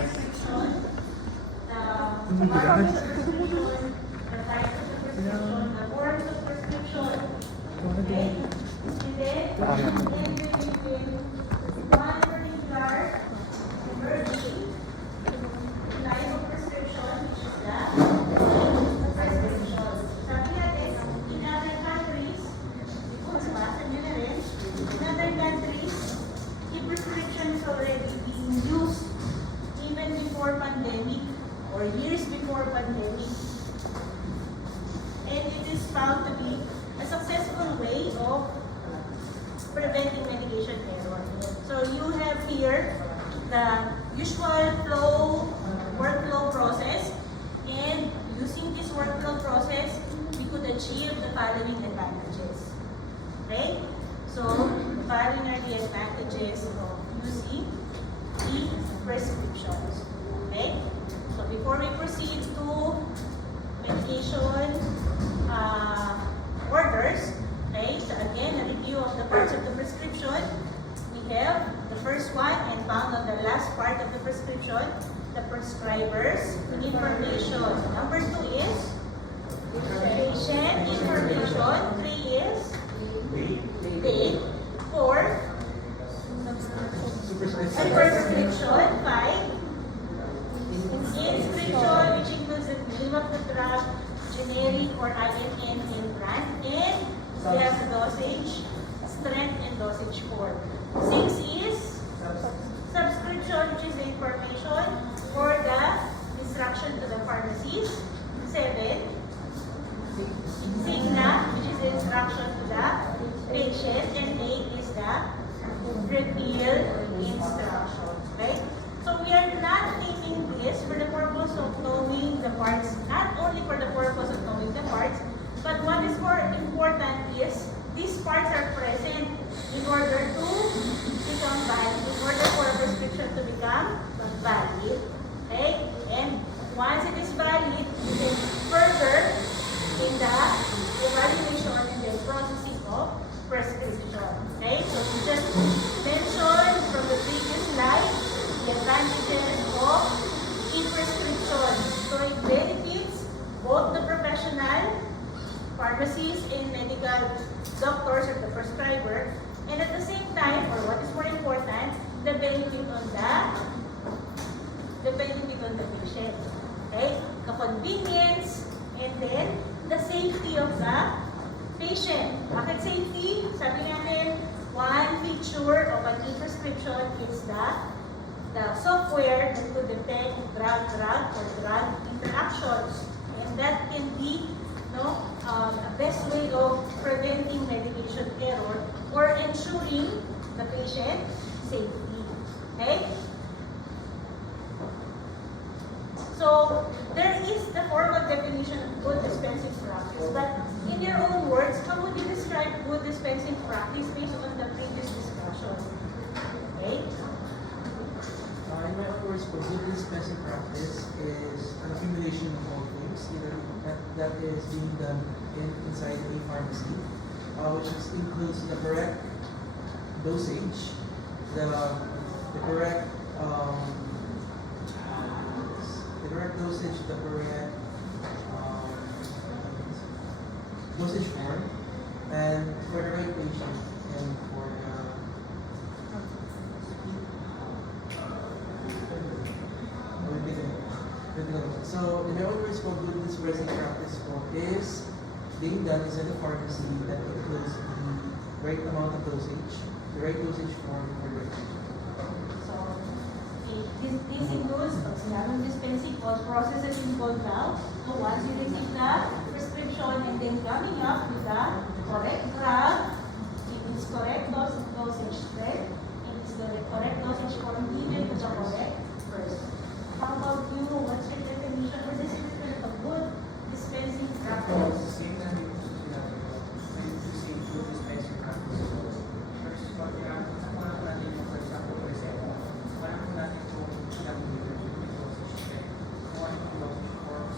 prescription, the amount of the prescription, the type of the prescription, the forms of prescription. Okay? And then enter in one particular emergency line of prescription, which is the prescription. Sabi natin, in other countries, nabasa nyo na rin, in other countries, e-prescription is already being used even before pandemic or years before pandemic. And it is found to be a successful way of preventing medication error. So you have here the usual workflow process, and using this workflow process, we could achieve the following advantages. Okay? So, the following are the advantages of using e-prescriptions. Okay? So, before we proceed to medication orders, okay, so again, a review of the parts of the prescription. We have the first one and found on the last part of the prescription, the prescriber's information. Number 2 is patient information. 3 is date. 4, prescription. 5, inscription, which includes the name of the drug, generic or INN and brand, and we have the dosage, strength, and dosage form. 6 is subscription, which is the information for the instruction to the pharmacies. 7, signa, which is the instruction to the patient, and 8 is the refill instruction. Okay? So we are not taking this for the purpose of knowing the parts, not only for the purpose of knowing the parts, but what is more important is these parts are present in order to become valid, in order for a prescription to become valid. Okay? And once it is valid, you can further in the evaluation and the processing of prescription. Okay? So we just mentioned from the previous slide the advantages of e-prescription. So it benefits both the professional, pharmacies, and medical doctors or the prescriber, and at the same time, or what is more important, the benefit on the patient. Okay? The convenience, and then the safety of the patient. Bakit safety? Sabi natin, one feature of an e-prescription is the software that could detect drug-drug or drug interactions. And that can be a best way of preventing medication error or ensuring the patient safety. Okay? So, there is the formal definition of good dispensing practice, but in your own words, how would you describe good dispensing practice based on the previous discussion? Okay? In my own words, good dispensing practice is an accumulation of all things that is being done inside a pharmacy, which includes the correct dosage, the correct dosage, the correct dosage form, and for the right patient, and for so in my own words, what good dispensing practice is being done inside the pharmacy that includes the right amount of dosage, the right dosage form for the patient. So, this includes pag sinabing dispensing processes involved now. So once you receive the prescription and then coming up with the correct drug, it is correct dosage strength, and it's the correct dosage form given to the correct person. How about you? What's your definition or description of good dispensing practice? Same na yung same good dispensing practice. First, pag nakuha natin yung for example, reseta, wala po natin kung ilang million yung dosage check. Kung ano yung dosage forms,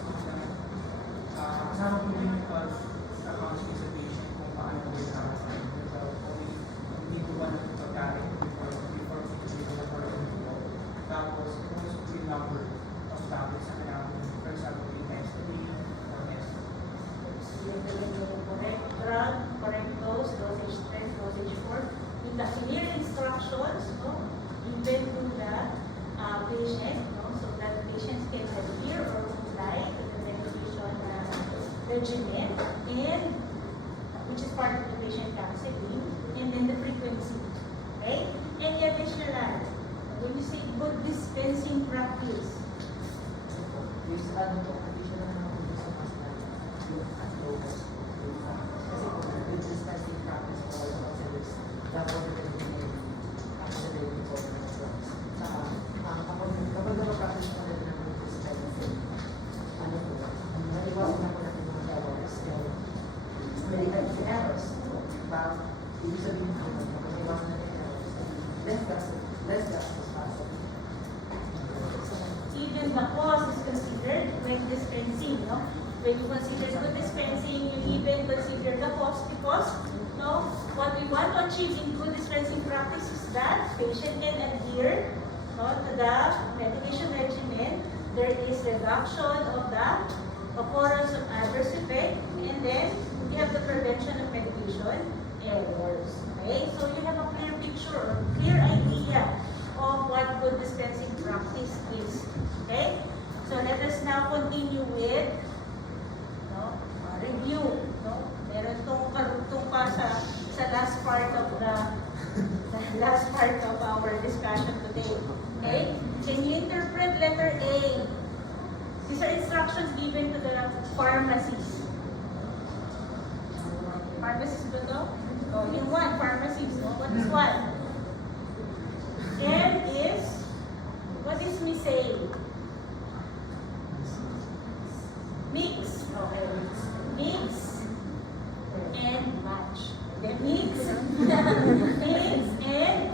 kasama po din yung accounts sa patient kung paano po yung nakasama. So, kung hindi po ba natin pagkain before we give the regimen, and which is part of the patient counseling, and then the frequency. Okay? And the additional, when you say good dispensing practice, Yung sa ano po, additional na ako dito sa mas na yung at low cost po. Kasi po, with dispensing practice po, all considers the order accelerating po ng drugs. Kapag nag-practice po natin ng good dispensing, ano po, maliwasan na po natin mga errors and medical errors. Ibig sabihin po, maliwasan natin errors, less gastos possible. even the cost is considered when dispensing, no? When you consider good dispensing, you even consider the cost because, no, what we want to achieve in good dispensing practice is that patient can adhere, no, to the medication regimen. There is reduction of the occurrence of adverse effect, and then we have the prevention of medication errors. Okay, so you have a clear picture or clear idea of what good dispensing practice is. Okay, so let us now continue with review. No, meron tong karugtong pa sa last part of our discussion today. Okay, can you interpret letter A? These are instructions given to the pharmacies. Pharmacies ba to? Oh, in one, pharmacies. No? What is one? M is, what is me say? Mix. Okay. Mix and match. The mix, mix and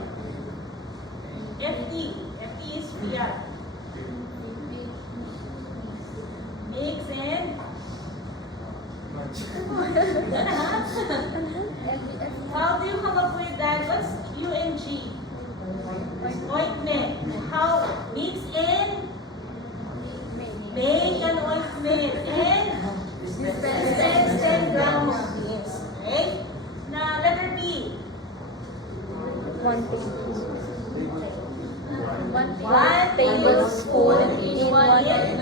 FT. FT is PR. Mix and how do you come up with that? What's UNG? Ointment. How? Mix and make an ointment and dispense 10 grams of this. Okay? Now, letter B. One One tablespoon in one third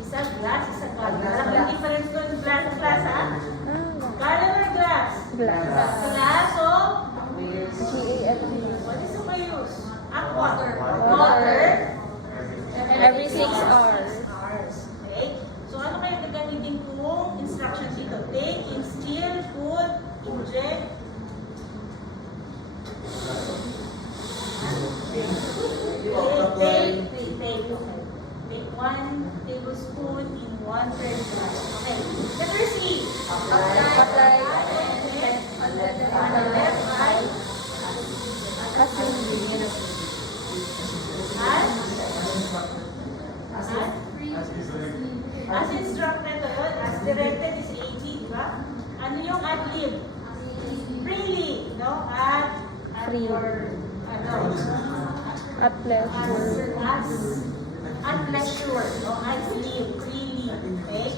Isa glass, isa gallon. Malaking difference doon, glass at glass, ha? Gallon or glass? Glass. Glass of GAFP. what is the use? Aqua. Water. Every 6 hours. Okay? So ano kaya gagamitin kong instructions dito? Take, instill, put, inject. Take. Take 1 tablespoon in 1/3 glass. Okay. Letter C. Apply. On the left eye. As instructed to yun, as directed is 80, di ba? Ano yung ad-lib? Freely, no? At Free. your, At pleasure. at pleasure, no? Ad-lib, freely, okay?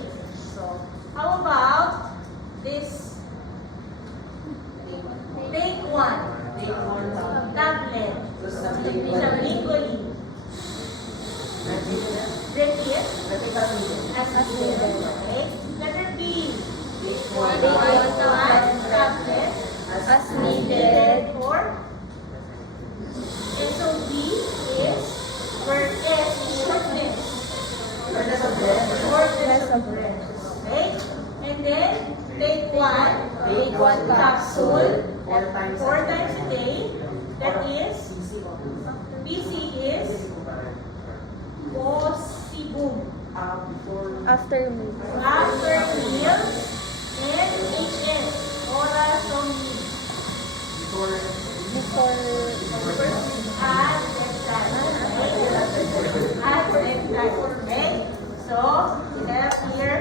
So, how about this? Take one tablet, sublingually. Repeat as needed. Okay? Letter B. Take one tablet As needed. for SOB is where S is shortness. Shortness of breath. Okay? And then take one capsule 4 times a day. That is PC is possible. After meal. After meals and HS, oral somni. Before. At bedtime. At bedtime. Okay? So, we have here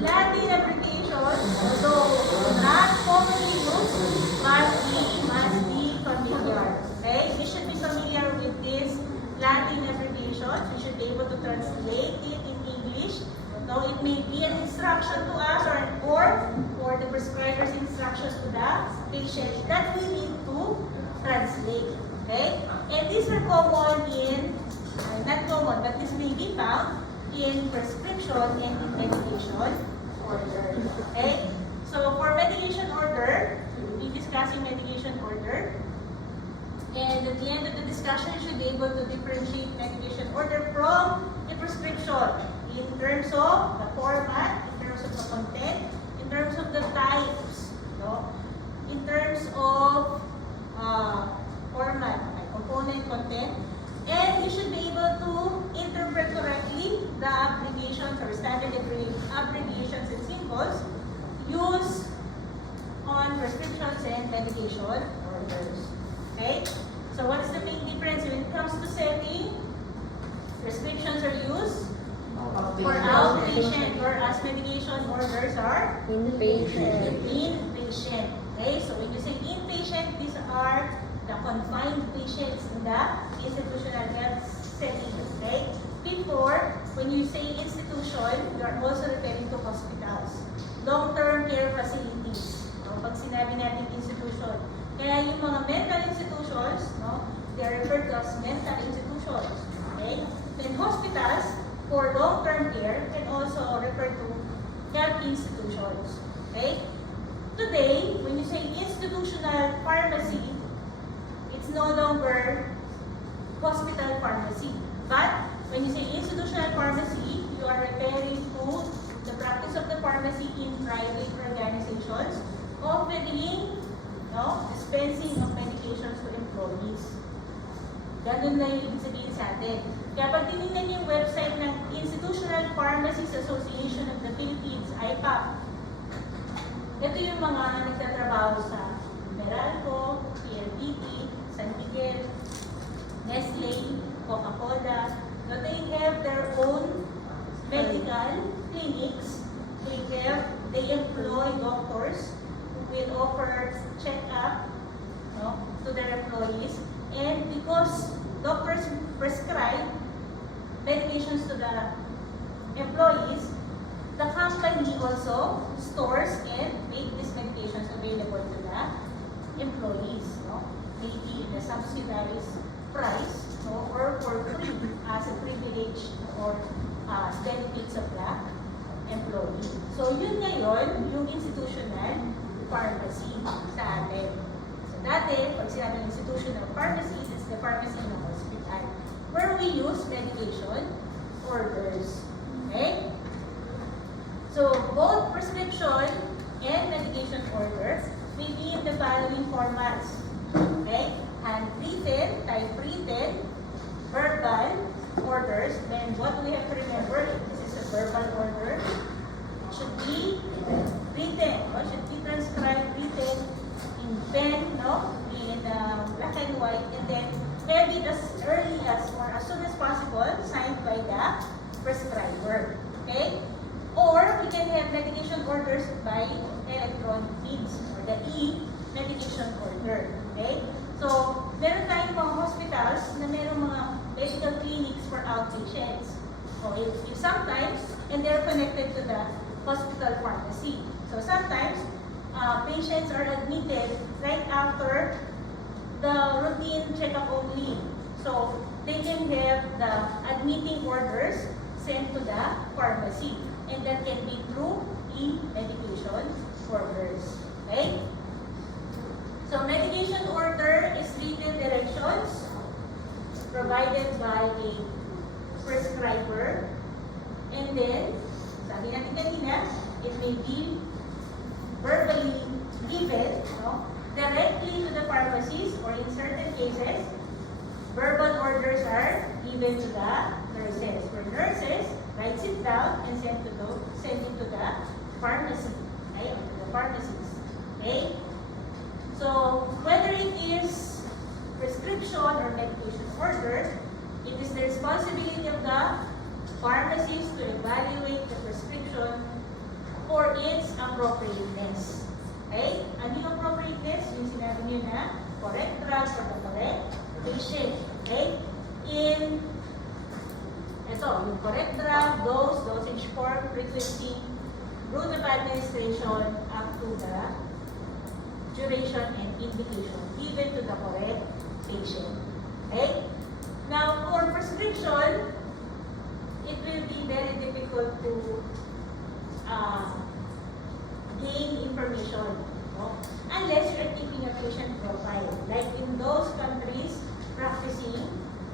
Latin abbreviation, although not commonly used, but we must be familiar. Okay? We should be familiar with this Latin abbreviations. We should be able to translate it in English. Now, it may be an instruction to us or the prescriber's instructions to the patient that we need to translate. Okay? And these are common in, not common, but this may be found in prescription and in medication order. Okay? So for medication order, we'll be discussing medication order. And at the end of the discussion, you should be able to differentiate medication order from the prescription in terms of the format, in terms of the content, in terms of the types, no? In terms of format, like component, content, and you should be able to interpret correctly the abbreviations or standard abbreviations and symbols used on prescriptions and medication orders. Okay? So what is the main difference when it comes to setting? Prescriptions are used for outpatient, whereas medication orders are Inpatient. inpatient. Okay? So when you say inpatient, these are the confined patients in the institutional health setting. Okay? Before, when you say institution, you are also referring to hospitals, long-term care facilities. No? Pag sinabi natin institution, kaya yung mga mental institutions, no, they are referred to as mental institutions. Okay? Then hospitals, for long-term care, can also refer to health institutions. Okay? Today, when you say institutional pharmacy, it's no longer hospital pharmacy. But when you say institutional pharmacy, you are referring to the practice of the pharmacy in private organizations, offering, no, dispensing of medications to employees. Ganun na yung ibig sabihin sa atin. Kaya pag tinignan yung website ng Institutional Pharmacists Association of the Philippines, IPAP, ito yung mga nagtatrabaho sa Meralco, PLDT, San Miguel, Nestle, Coca-Cola. No, they have their own medical clinics. They employ doctors who will offer check-up, no, to their employees. And because doctors prescribe medications to the employees, the company also stores and make these medications available to the employees. No? Maybe in a subsidized price, no, or for free as a privilege or benefits of the employee. So yun ngayon, yung institutional pharmacy sa atin. So dati, pag sinabi ng institutional pharmacy, it's the pharmacy in the hospital where we use medication orders. Okay? So both prescription and medication orders may be in the following formats. Okay? Handwritten, typewritten, verbal orders. Then what we have to remember, if this is a verbal order, it should be written, no? Should be transcribed, written in pen, no? In black and white, and then maybe as early as or as soon as possible, signed by the prescriber. Okay? Or we can have medication orders by electronic means, or the e-medication order. Okay? So, meron tayong mga hospitals na meron mga medical clinics for outpatients. So, if sometimes, and they're connected to the hospital pharmacy. So, sometimes, patients are admitted right after the routine checkup only. So, they can have the admitting orders sent to the pharmacy. And that can be through e-medication orders. Okay? So, medication order is written directions provided by a prescriber. And then, sabi natin kanina, it may be verbally given, no, directly to the pharmacist, or in certain cases, verbal orders are given to the nurses. For nurses, writes it down and send it to the pharmacy, okay, or to the pharmacist. Okay? So, whether it is prescription or medication order, it is the responsibility of the pharmacist to evaluate the prescription for its appropriateness. Okay? Ano yung appropriateness? Yung sinabi nyo na correct drug for the correct patient. Okay? Yung correct drug, dosage form, frequency, route of administration, up to the duration and indication given to the correct patient. Okay? Now, for prescription, it will be very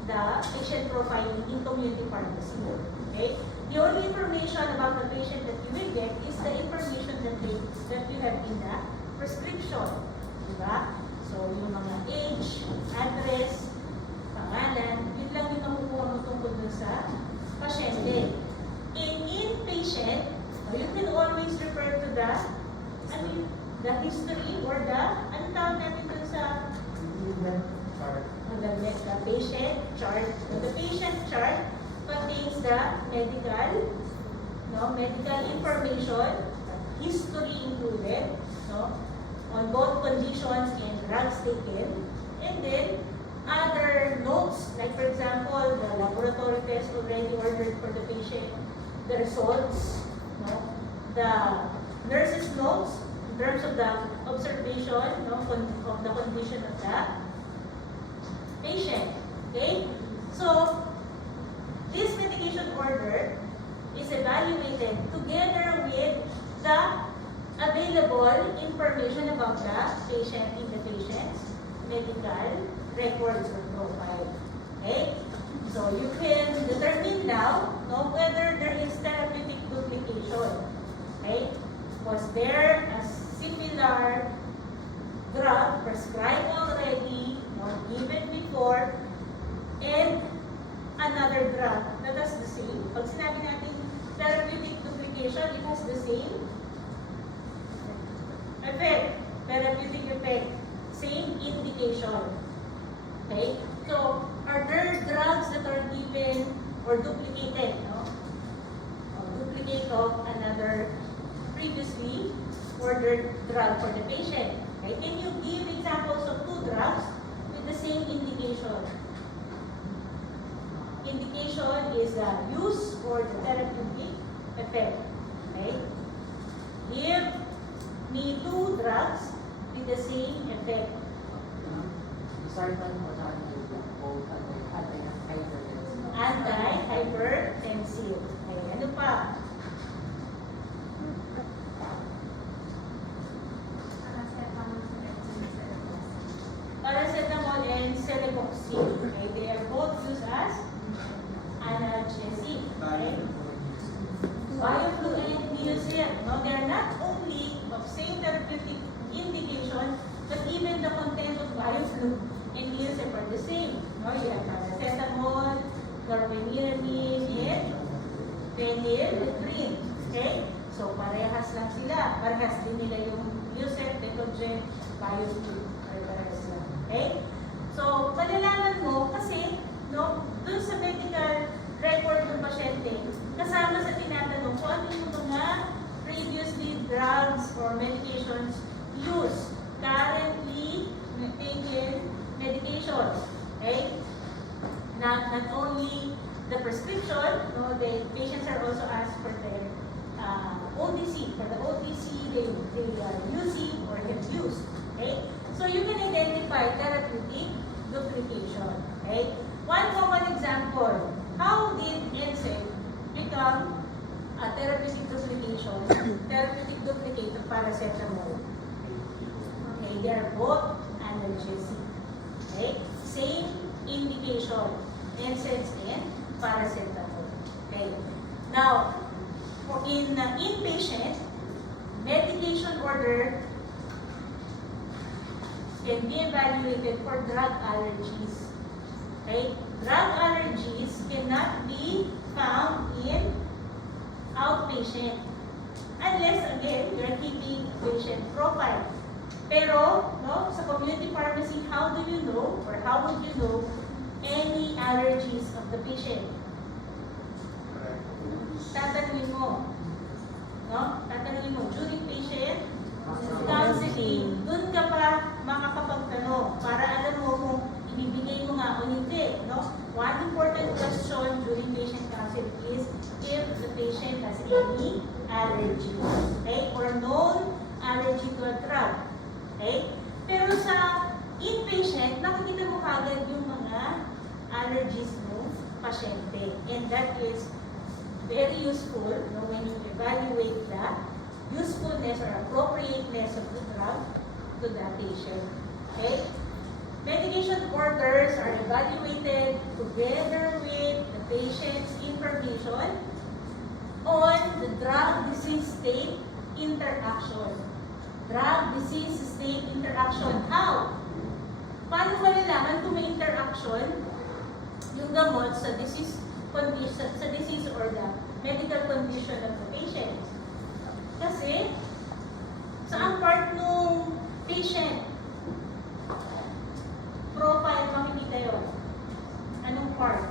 the patient profiling in community pharmacy. Okay? The only information about the patient that you will get is the information that you have in the prescription. Diba? So, yung mga age, address, pangalan, yun lang yung nakukuha mo tungkol dun sa pasyente. In inpatient, you can always refer to the history or ano tawag natin dun sa the patient chart. The patient chart contains the medical information, history included, on both conditions and drugs taken, and then other notes, like for example, the laboratory test already ordered for the patient, the results, the nurse's notes in terms of the observation of the condition of the patient. Okay? So, this medication order is evaluated together with the available information about the patient in the patient's medical records or profile. Okay? So, you can determine now whether there is therapeutic duplication. Okay? Was there a similar drug prescribed already, given before, and another drug that has the same? Pag sinabi natin therapeutic duplication, it has the same effect, therapeutic effect, same indication. Okay? So, are there drugs that are given or duplicated, or duplicate of another previously ordered drug for the patient? Okay? Can you give examples of two drugs with the same indication? Indication is the use or the therapeutic effect. Okay? Give me two drugs with the same effect. Anti-hypertensive. Okay, ano pa? Paracetamol and celecoxib. Okay, they are both used as analgesic. Okay? Biofluid Neosir. No, they are not only of same therapeutic indication, but even the content of biofluid and Neosir are the same. No, you have paracetamol, carbamazepine, and phenylephrine. Okay? So, parehas lang sila. Parehas din nila yung Neosir, Decogen, biofluid. Parehas lang. Okay? So, malalaman mo kasi, dun sa medical record ng pasyente, kasama sa tinatanong kung ano yung mga previously drugs or medications used, currently taken medications. Okay? Not only the prescription, the patients are also asked for their OTC. For the OTC, they are using or have used. Okay? So you can identify therapeutic duplication. Okay? One common example, how did NSAID become a therapeutic duplicate of paracetamol? Okay, they are both analgesic. Okay? Same indication, NSAIDs and paracetamol. Okay? Now, in inpatient, medication order can be evaluated for drug allergies. Okay? Drug allergies cannot be found in outpatient unless, again, you are keeping patient profile. Pero, sa community pharmacy, how do you know or how would you know any allergies of the patient? Tatanungin mo. Tatanungin mo, during patient counseling, dun ka pa makakapagtanong para alam mo kung ibibigay mo nga o hindi. One important question during patient counseling is if the patient has any allergy, okay, or known allergy to a drug. Okay? Pero sa inpatient, makikita mo kagad yung mga allergies ng pasyente. And that is very useful when you evaluate the usefulness or appropriateness of the drug to the patient. Okay? Medication orders are evaluated together with the patient's information on the drug-disease state interaction. Drug-disease state interaction. How? Paano malalaman kung may interaction yung gamot sa disease condition, sa disease or the medical condition of the patient? Kasi, saan part nung patient profile makikita yun? Anong part?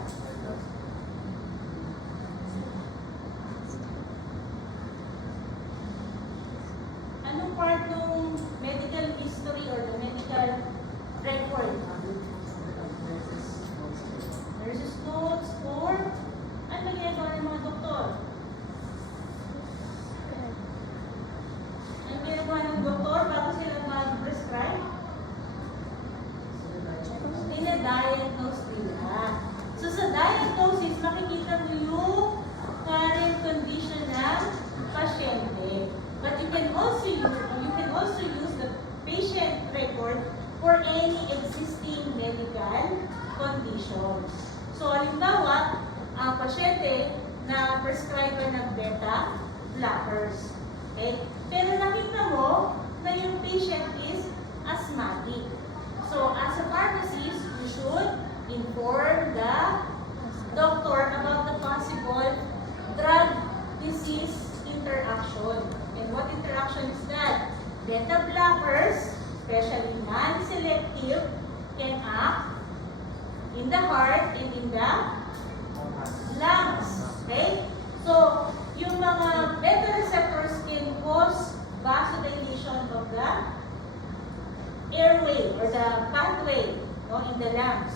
Anong part nung medical history or the medical record? Nurses notes or ano ginagawa ng mga doktor? Ano ginagawa ng doktor bago sila mag-prescribe? Ina-diagnose nila. So sa diagnosis, makikita mo yung current condition ng pasyente. But you can also use the patient record for any existing medical conditions. So halimbawa, ang pasyente na prescribe ng beta blockers. Okay? Pero nakita mo na yung patient is asthmatic. So as a pharmacist, you should inform the doctor about the possible drug-disease interaction. And what interaction is that? Beta blockers, especially non-selective, can act in the heart and in the lungs. Okay? So, yung mga beta receptors can cause vasodilation of the airway or the pathway, no, in the lungs.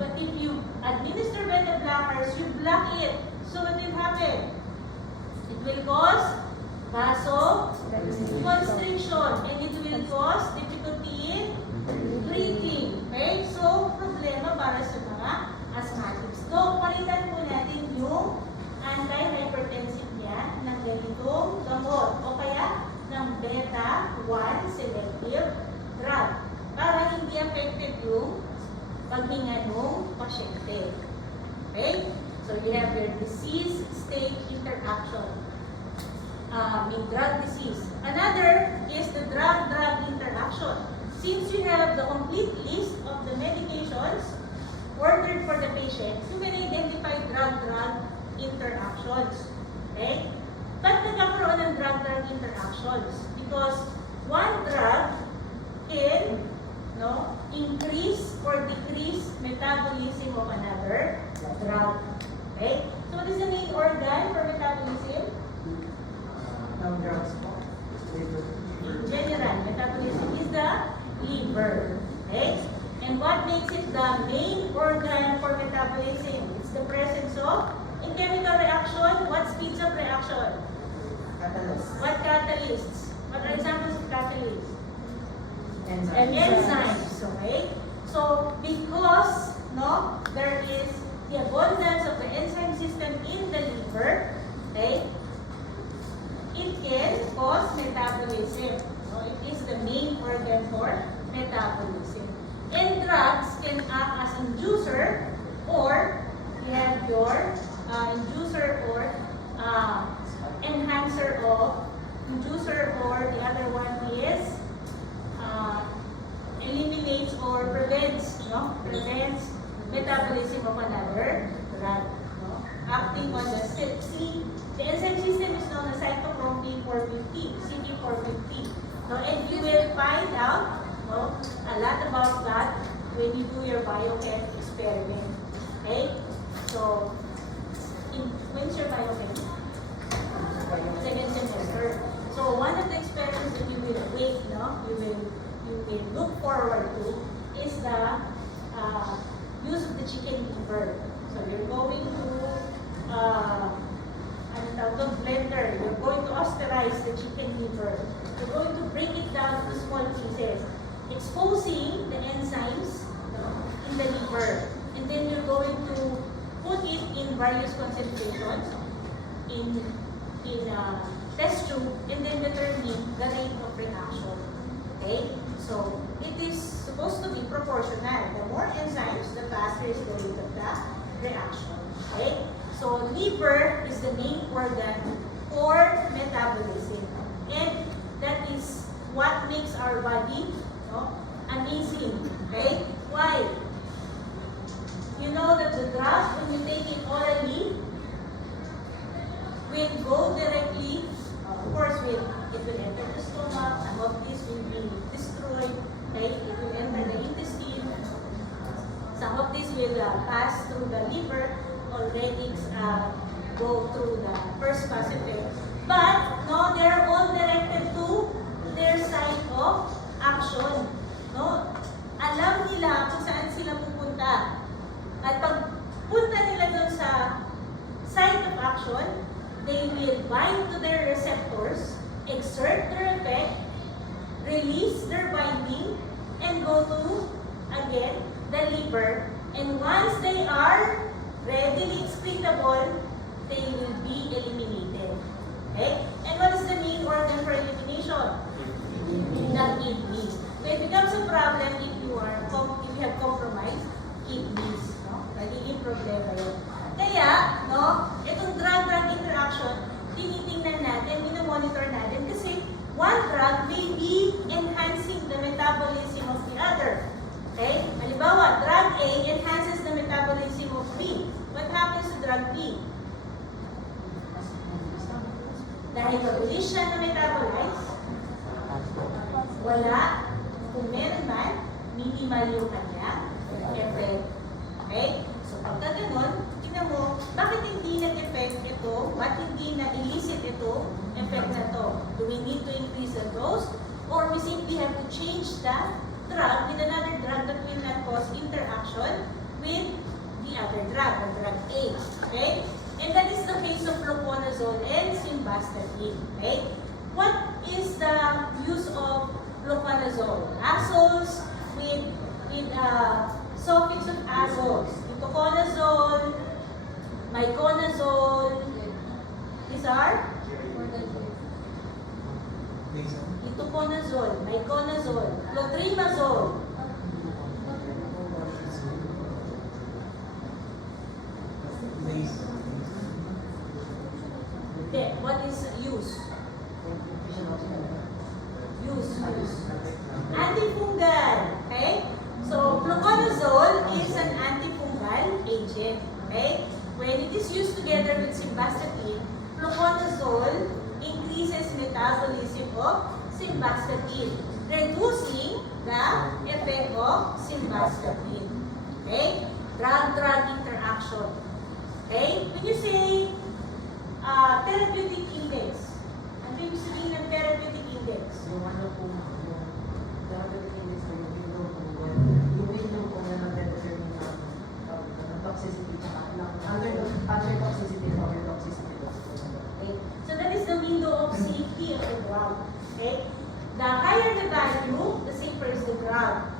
But if you administer beta blockers, you block it. So what will happen? It will cause vasoconstriction and it will cause difficulty in breathing. Okay? So, problema para sa mga asthmatics. So, palitan po natin yung anti-hypertensive niya ng ganitong gamot o kaya ng beta-1 selective drug para hindi affected yung paghinga ng pasyente. Okay? So, you have your disease state interaction in drug disease. Another is the drug-drug interaction. Since you have the complete list of the medications ordered for the patient, you can identify drug-drug interactions. Okay? Ba't nagkakaroon ng drug-drug interactions? Because one drug can increase or decrease metabolism of another drug. Okay? So what is the main organ for metabolism? In general, metabolism is the liver. Okay? And what makes it the main organ for metabolism? It's the presence of in chemical reaction. What speeds up reaction? What catalysts? What are examples of catalysts? Enzymes. Okay? So, because there is the abundance of the enzyme system in the liver, okay, it can cause metabolism. So, it is the main organ for metabolism. And drugs can act as inducer, or you have your inducer or enhancer of inducer, or the other one is eliminates or prevents metabolism of another drug. Acting on the the enzyme system is known as cytochrome P450, CD450. And you will find out a lot about that when you do your biochem experiment. Okay? So, when's your biochem? Second semester. So, one of the experiments that you will wait, you will look forward to is the use of the chicken liver. So, you're going to blender. You're going to austerize the chicken liver. You're going to break it down into small pieces, exposing the enzymes in the liver. And then you're going to put it in various concentrations in a test tube and then determine the rate of reaction. Okay? So it is supposed to be proportional. The more enzymes, the faster is the rate of the reaction. Okay? So liver is the main organ for metabolism. And that is what makes our body amazing. Okay? Why? You know that the drug, when you take it orally, will go directly, of course, it will enter the stomach. Some of this will be destroyed. Okay? It will enter the intestine. Some of this will pass through the liver. Already go through the first pass effect. But, no, they're all directed to their site of action. No? Alam nila kung saan sila pupunta. At pag punta nila dun sa site of action, they will bind to their receptors, exert their effect, release their binding, and go to, again, the liver. And once they are readily excretable, they will be eliminated. Okay? And what is the main organ for elimination? The kidney. So it becomes a problem if you have compromised kidneys. No? Nagiging problema yun. Kaya, no, itong drug-drug interaction, tinitingnan natin, minomonitor natin kasi one drug may be enhancing the metabolism of the other. Okay? Halimbawa, drug A enhances the metabolism of B. What happens to drug B? Dahil mabilis siya na metabolize, wala, kung meron man, minimal yung kanya effect. Okay? So pagka ganun, tingnan mo, bakit hindi nag-effect ito, at hindi na-elicit ito, effect na to? Do we need to increase the dose? Or we simply have to change the drug with another drug that will not cause interaction with the other drug, the drug A. Okay? And that is the case of fluconazole and simvastatin. Okay? What is the use of fluconazole? Azoles with suffix of azoles. Itoconazole, miconazole. These are itoconazole, miconazole, clotrimazole. Okay, what is use? Use. Antifungal. Okay? So, fluconazole is an antifungal agent. Okay? When it is used together with simvastatin, fluconazole increases metabolism of simvastatin, reducing the effect of simvastatin. Okay? Drug-drug interaction. Okay? When you say therapeutic index, ano yung sabihin ng therapeutic index? Yung ano po, yung therapeutic index po, yung window po na nag-determine ng toxicity under toxicity and over toxicity. Okay? So that is the window of safety of the drug. Okay? The higher the value, the safer is the drug.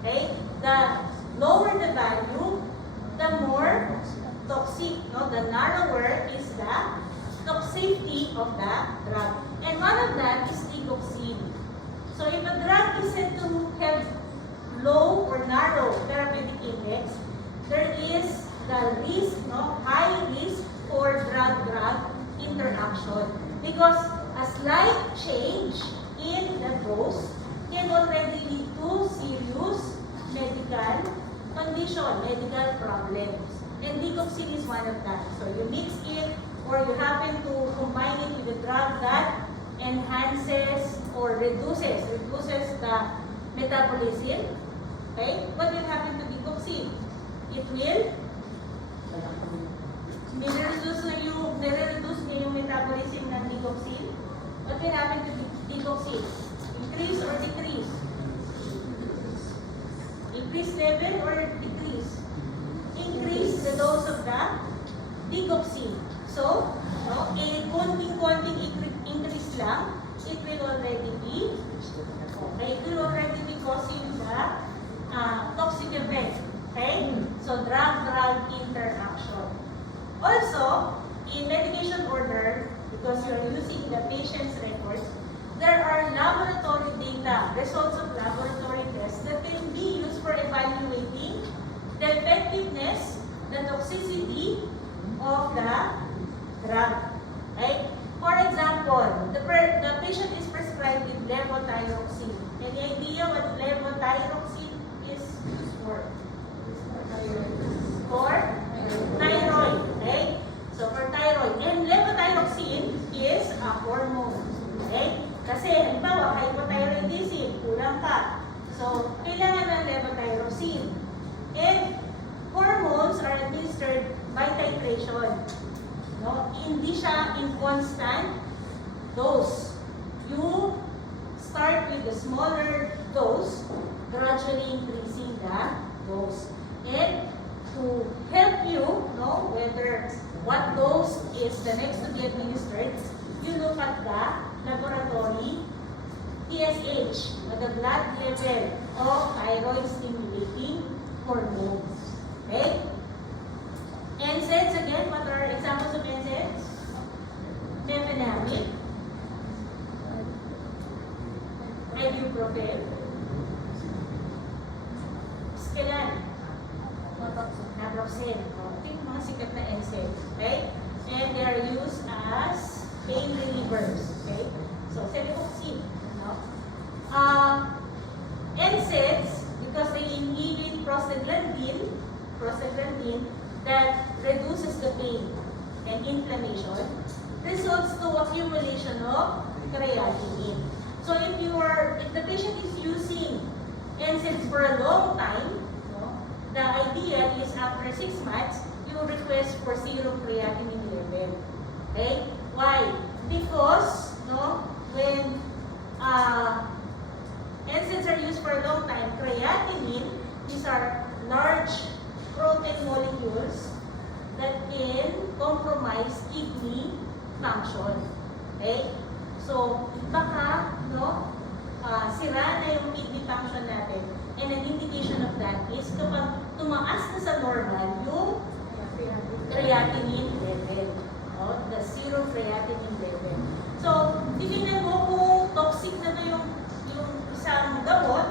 Okay? The lower the value, the more toxic. No? The narrower is the toxicity of the drug. And one of that is digoxin. So if a drug is said to have low or narrow therapeutic index, there is the risk, high risk for drug-drug interaction. Because a slight change in the dose can already lead to serious medical condition, medical problems. And digoxin is one of that. So you mix it or you happen to combine it with a drug that enhances or reduces the metabolism. Okay? What will happen to digoxin? It will nire-reduce niya yung metabolism ng digoxin. What will happen to digoxin? Increase or decrease? Increase level or decrease? Increase the dose of the digoxin. So, konting-konting increase lang, it will already be causing the toxic effect. Okay? So, drug-drug interaction. Also, in medication order, because you're using the patient's records, there are laboratory data, results of laboratory tests that can be used for evaluating the effectiveness, the toxicity of the drug. Okay? For example, the patient is prescribed with levothyroxine. Any idea what levothyroxine is used for? For thyroid. Okay? So for thyroid. And levothyroxine is a hormone. Okay? Kasi, halimbawa, hypothyroidism, kulang ka. So, kailangan ng levothyroxine. And hormones are administered by titration. No? Hindi siya in constant dose. You start with the smaller dose, gradually increasing the dose. And to help you know whether what dose is the next to be administered, you look at the laboratory TSH, the blood level of thyroid stimulating hormones. Okay? NSAIDs again, what are examples of NSAIDs? Mefenamic, ibuprofen, Skelan, naproxen. Ito yung mga sikat na NSAIDs. Okay? And they are used as pain relievers. Okay? So, celecoxib. No? NSAIDs, because they inhibit prostaglandin that reduces the pain and inflammation, results to accumulation of creatinine. So if the patient is using NSAIDs for a long time, no, the idea is after 6 months, you request for serum creatinine level. Okay? Why? Because when NSAIDs are used for a long time, creatinine, these are large protein molecules that can compromise kidney function. Okay? So, baka, sira na yung kidney function natin. And an indication of that is kapag tumaas na sa normal yung creatinine level. The serum creatinine level. So, titignan mo kung toxic na to yung isang gamot,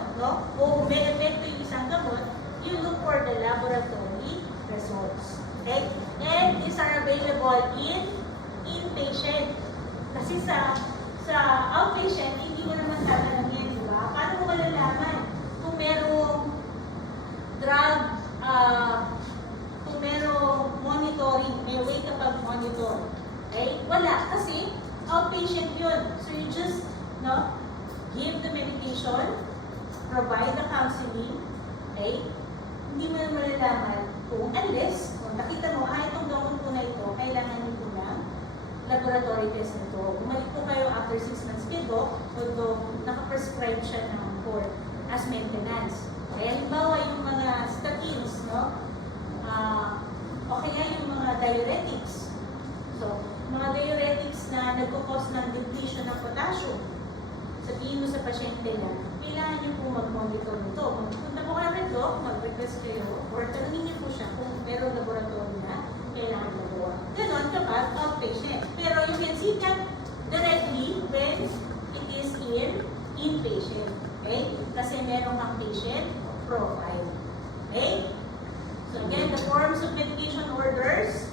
o may epekto yung isang gamot, you look for the laboratory results. Okay? And these are available in inpatient. Kasi sa outpatient, hindi mo naman tatanungin, di ba? Paano mo malalaman kung merong drug, kung merong monitoring, may way kapag monitor. Okay? Wala. Kasi outpatient yun. So you just, give the medication, provide the counseling, okay? Hindi mo naman malalaman kung unless, nakita mo, itong gamot po na ito, kailangan nito ng laboratory test nito. Bumalik po kayo after 6 months kito, although nakaprescribe siya ng for as maintenance. Kaya halimbawa yung mga statins, o kaya yung mga diuretics. So, mga diuretics na nagkukos ng depletion ng potassium. Sabihin mo sa pasyente na, kailangan niyo po mag-monitor nito. Punta po kayo rito, mag-request kayo, or tanungin niyo po siya kung merong laboratory na kailangan magawa. Ganon kapag outpatient. Pero you can see that directly when it is in inpatient. Okay? Kasi meron kang patient profile. Okay? So again, the forms of medication orders,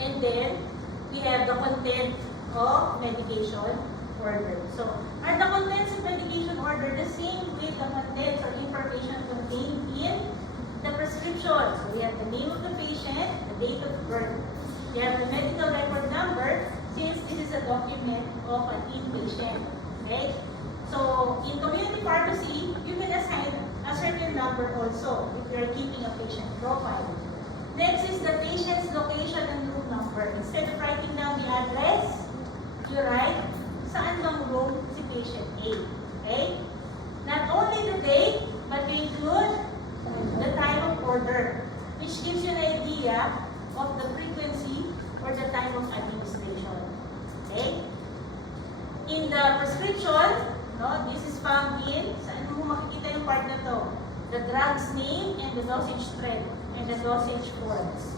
and then we have the content of medication order. So, are the contents of medication order the same with the contents or information contained in the prescription? So, we have the name of the patient, the date of birth. We have the medical record number, since this is a document of an inpatient. Okay? So, in community pharmacy, you can assign a certain number also if you're keeping a patient profile. Next is the patient's location and room number. Instead of writing down the address, you write saan bang room si patient A. Okay? Not only the date, but we include the time of order, which gives you an idea of the frequency or the time of administration. Okay? In the prescription, this is found in, saan mo makikita yung part na to? The drug's name and the dosage strength and the dosage forms.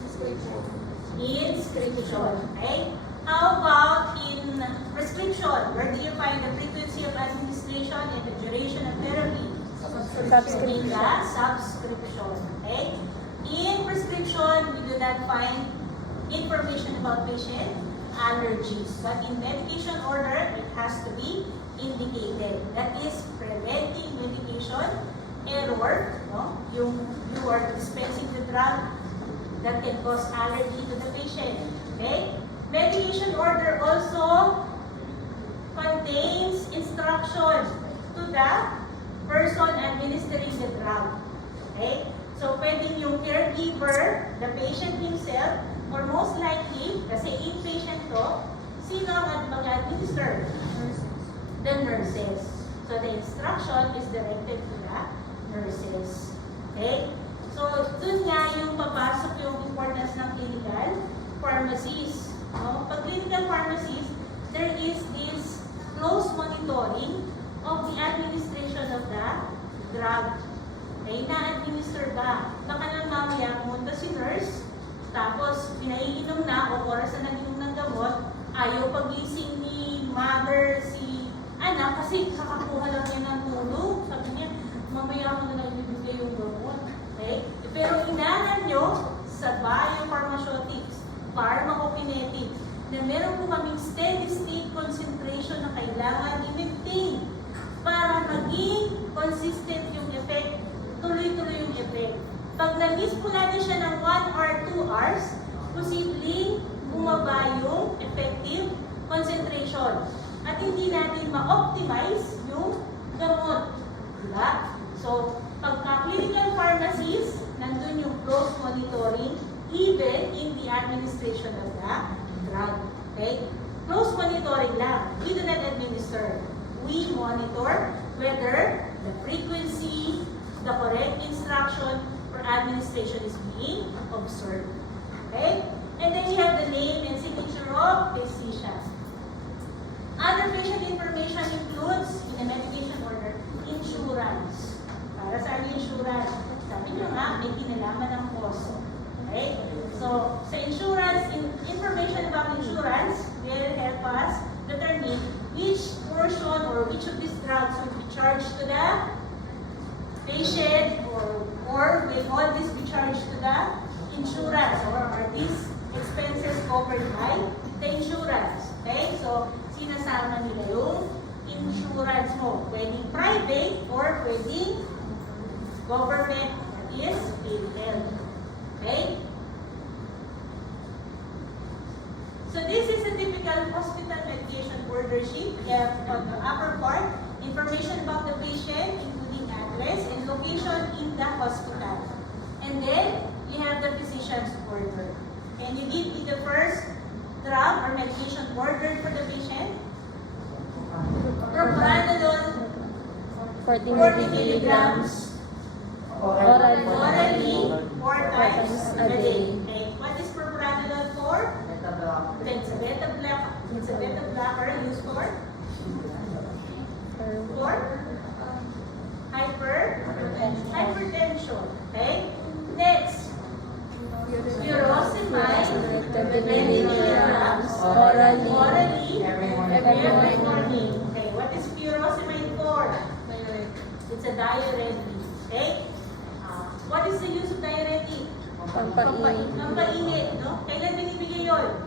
Inscription. Okay? How about in prescription? Where do you find the frequency of administration and the duration of therapy? Subscription. In the subscription. Okay? In prescription, we do not find information about patient allergies. But in medication order, it has to be indicated. That is preventing medication error. No? You are dispensing the drug that can cause allergy to the patient. Okay? Medication order also contains instructions to the person administering the drug. Okay? So, pwedeng yung caregiver, the patient himself, or most likely, kasi inpatient to, sino ang mag-administer? The nurses. So, the instruction is directed to the nurses. Okay? So, dun nga yung papasok yung importance ng clinical pharmacies. No? Pag clinical pharmacies, there is this close monitoring of the administration of the drug. Okay, na-administer ba? Baka nang mamaya pumunta si nurse, tapos pinaiinom na o oras na nag-inom ng gamot, ayaw pagising ni mother si anak kasi kakakuha lang niya ng tulog. Sabi niya, mamaya ako na nagbibigay yung gamot. Okay? Pero inanan nyo sa biopharmaceutics, pharmacokinetics, na meron po kaming steady state concentration na kailangan i-maintain para maging consistent yung effect, tuloy-tuloy yung effect. Pag nag-miss po natin siya ng 1 or 2 hours, posibleng bumaba yung effective concentration. At hindi natin ma-optimize yung gamot. Diba? So, pagka clinical pharmacies, nandun yung close monitoring even in the administration of the drug. Okay? Close monitoring lang. We do not administer. We monitor whether the frequency, the correct instruction for administration is being observed. Okay? And then you have the name and signature of physician. Other patient information includes, in the medication order, insurance. Para sa insurance, sabi nyo nga, may kinalaman ng cost. Okay? So, sa insurance, information about insurance will help us determine which portion or which of these drugs will be charged to the patient or will all this be charged to the insurance or are these expenses covered by the insurance. Okay? So, sinasama nila yung insurance mo. Pwedeng private or pwedeng government is PhilHealth. Okay? So this is a typical hospital medication order sheet. You have on the upper part, information about the patient, including address and location in the hospital. And then, you have the physician's order. And you give me the first drug or medication ordered for the patient. Propranolol, 40 40 milligrams orally 4 times a day. Okay. What is propranolol for? It's a beta blocker used for hypertension. Okay. Next, furosemide 20 milligrams orally every morning. Okay. What is furosemide for? It's a diuretic. Okay. What is the use of diuretic? Pampainit, no? Kailan binibigay yun?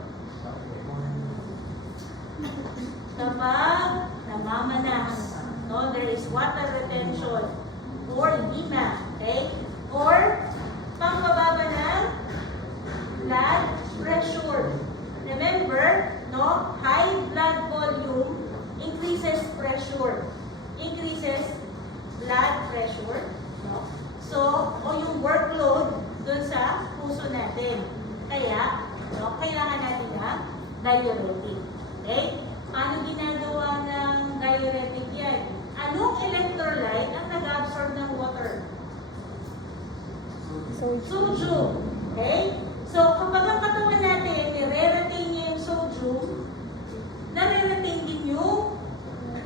Kapag namamanas, no? There is water retention or edema, okay? Or pambababa ng blood pressure. Remember, no? High blood volume increases pressure. Increases blood pressure, no? So, o yung workload dun sa puso natin. Kaya, no, kailangan natin ng diuretic. Okay? Paano ginagawa ng diuretic yan? Anong electrolyte ang nag-absorb ng water? Sodium. Okay? So, kapag ang katawan natin, nire-retain niya yung sodium, nare-retain din yung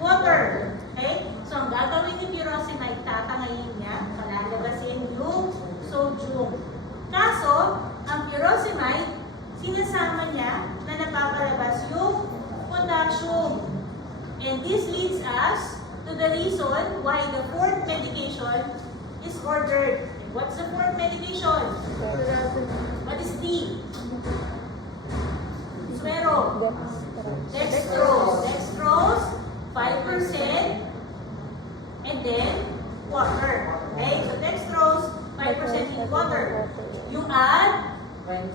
water. Okay? So, ang gagawin ni furosemide, tatangayin niya, palalabasin yung sodium. Kaso, ang furosemide, sinasama niya na napapalabas water. You add 20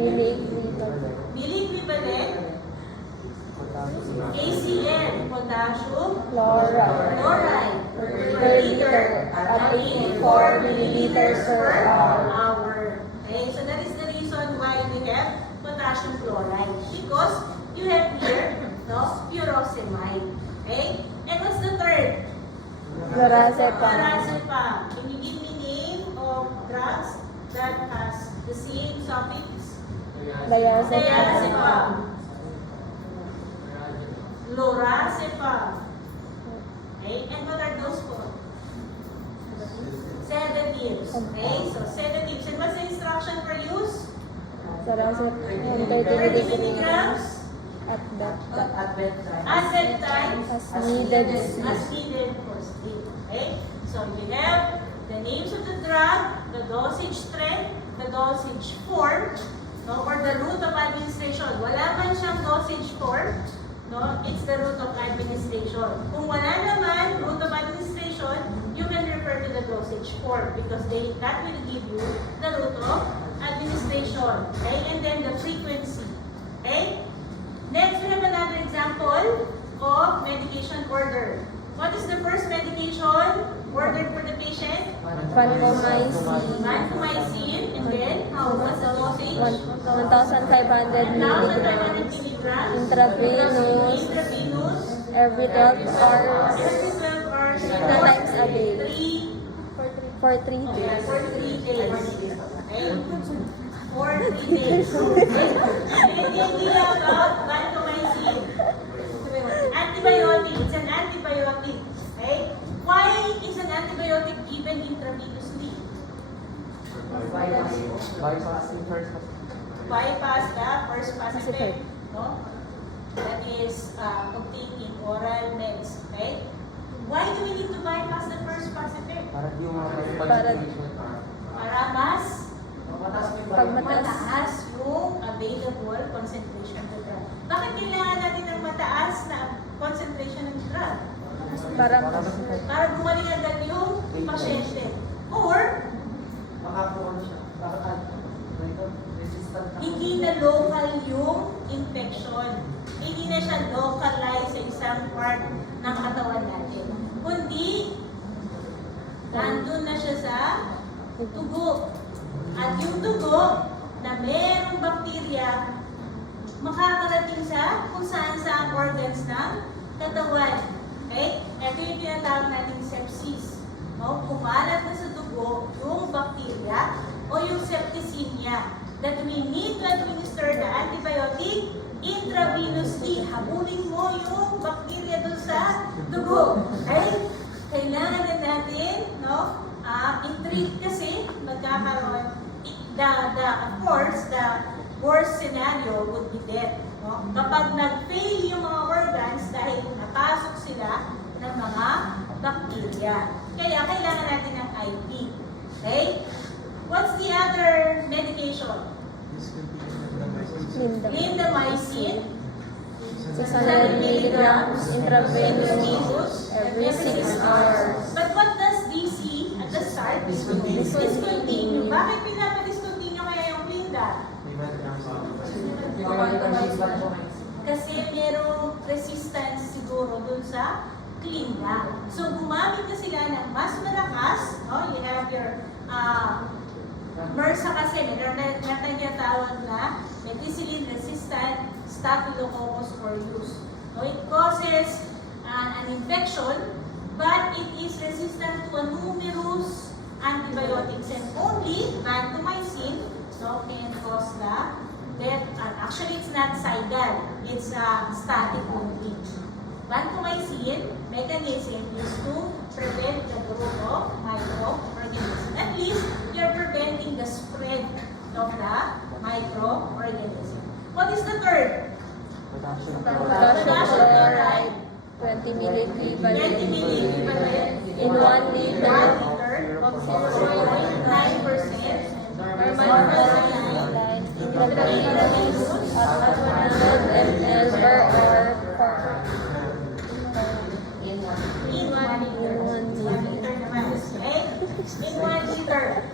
milliliters. milliequivalent ACN, potassium Chloride. per liter At 84 milliliters per hour. hour. Okay, so that is the reason why we have potassium chloride. Because you have here, furosemide. Okay? And what's the third? Lorazepam. Lorazepam. Can you give me name of drugs that has the same suffix? Diazepam. Lorazepam. Okay, and what are those for? Sedatives. Okay, so sedatives. And what's the instruction for use? Lorazepam. 30 milligrams At that at that time as needed. as needed for sleep. Okay, so you have the names of the drug, the dosage strength, the dosage form, or the route of administration. Wala man siyang dosage form, it's the route of administration. Kung wala naman route of administration, you can refer to the dosage form because that will give you the route of administration. Okay, and then the frequency. Okay. Next, we have another example of medication order. What is the first medication ordered for the patient? Vancomycin. Vancomycin, and then what's the dosage? 1,500 1,500 milligrams. milligrams. Intravenous. Intravenous. Every 12 hours. Every 12 hours. 2 times a day. For 3 Okay, days. for 3 days. Okay. For 3 days. Okay. And the idea about vancomycin. Antibiotic. It's an antibiotic. Okay. Why is an antibiotic given intravenously? Bypass the first pass effect. No? That is obtained in oral meds. Okay. Why do we need to bypass the first pass effect? Para mas Pag mataas. mataas yung available concentration of the drug. Bakit kailangan natin ng mataas na concentration ng drug? Para gumaling agad yung pasyente. Or, hindi na local yung infection. Hindi na siya localized sa isang part ng katawan natin. Kundi, nandun na siya sa tugo. At yung tugo na merong bakterya makakarating sa kung saan sa organs ng katawan. Okay? Ito yung tinatawag natin sepsis. No? Kumalat na sa dugo yung bakterya o yung septicemia that we need to administer the antibiotic intravenously. Habulin mo yung bakterya doon sa dugo. Okay? Kailangan na natin, i-treat kasi magkakaroon of course, the worst scenario would be death. No? Kapag nag-fail yung mga organs dahil napasok sila ng mga bakterya. Kaya kailangan natin ng IV. Okay? What's the other medication? Clindamycin. 600 milligrams intravenous every 6 hours. But what does DC at the start? Discontinue. Bakit pinapadiscontinue kaya yung Clinda? Kasi merong resistance siguro dun sa Clinda. So gumamit na sila ng mas malakas. You have your MRSA kasi, meron na tinatawag na methicillin-resistant Staphylococcus aureus. It causes an infection, but it is resistant to numerous antibiotics, and only vancomycin can cause the death. Actually, it's not cidal, it's static only. Vancomycin mechanism is to prevent the growth of microorganisms. At least, you're preventing the spread of the microorganism. What is the third? Potassium Potassium chloride, chloride. 20 20 milliequivalent milliequivalent in 1 liter. 0.9%. Normal saline intravenous at 100 ml per hour In 1 liter. 1 liter naman. Okay? In 1 liter.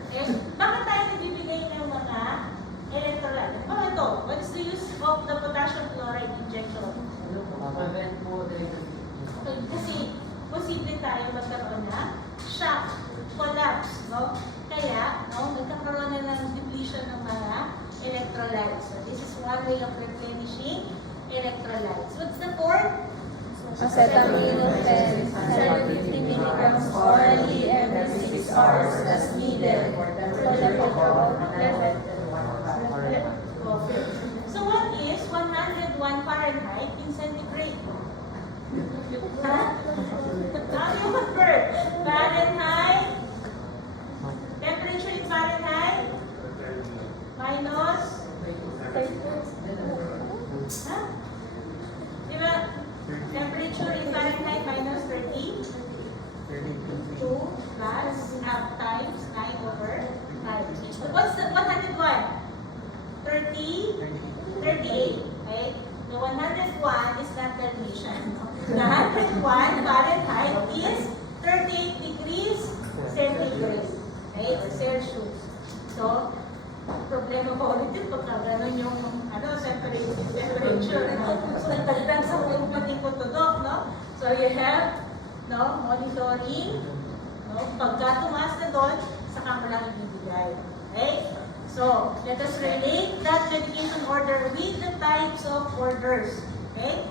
electrolytes. So this is one way of replenishing electrolytes. What's the fourth? Acetaminophen, 150 milligrams orally every 6 hours as needed for the protocol. Okay. So what is 101 Fahrenheit in centigrade? Huh? How do you convert? Fahrenheit? Temperature in Fahrenheit? Minus? Huh? Diba? Temperature in Fahrenheit minus 30? 2 plus half times 9 over 5. What's the 101? 30? 38. Okay? The 101 is not Dalmatian. The 101 Fahrenheit is 38 degrees centigrade. Okay? Or Celsius. So, problema po ulit yun pagka gano'n yung temperature. So, nagdagdag sa movement ko to doc, no? So, you have monitoring. No? Pagka tumaas na doon, saka mo lang ibibigay. Okay? So, let us relate that medication order with the types of orders. Okay?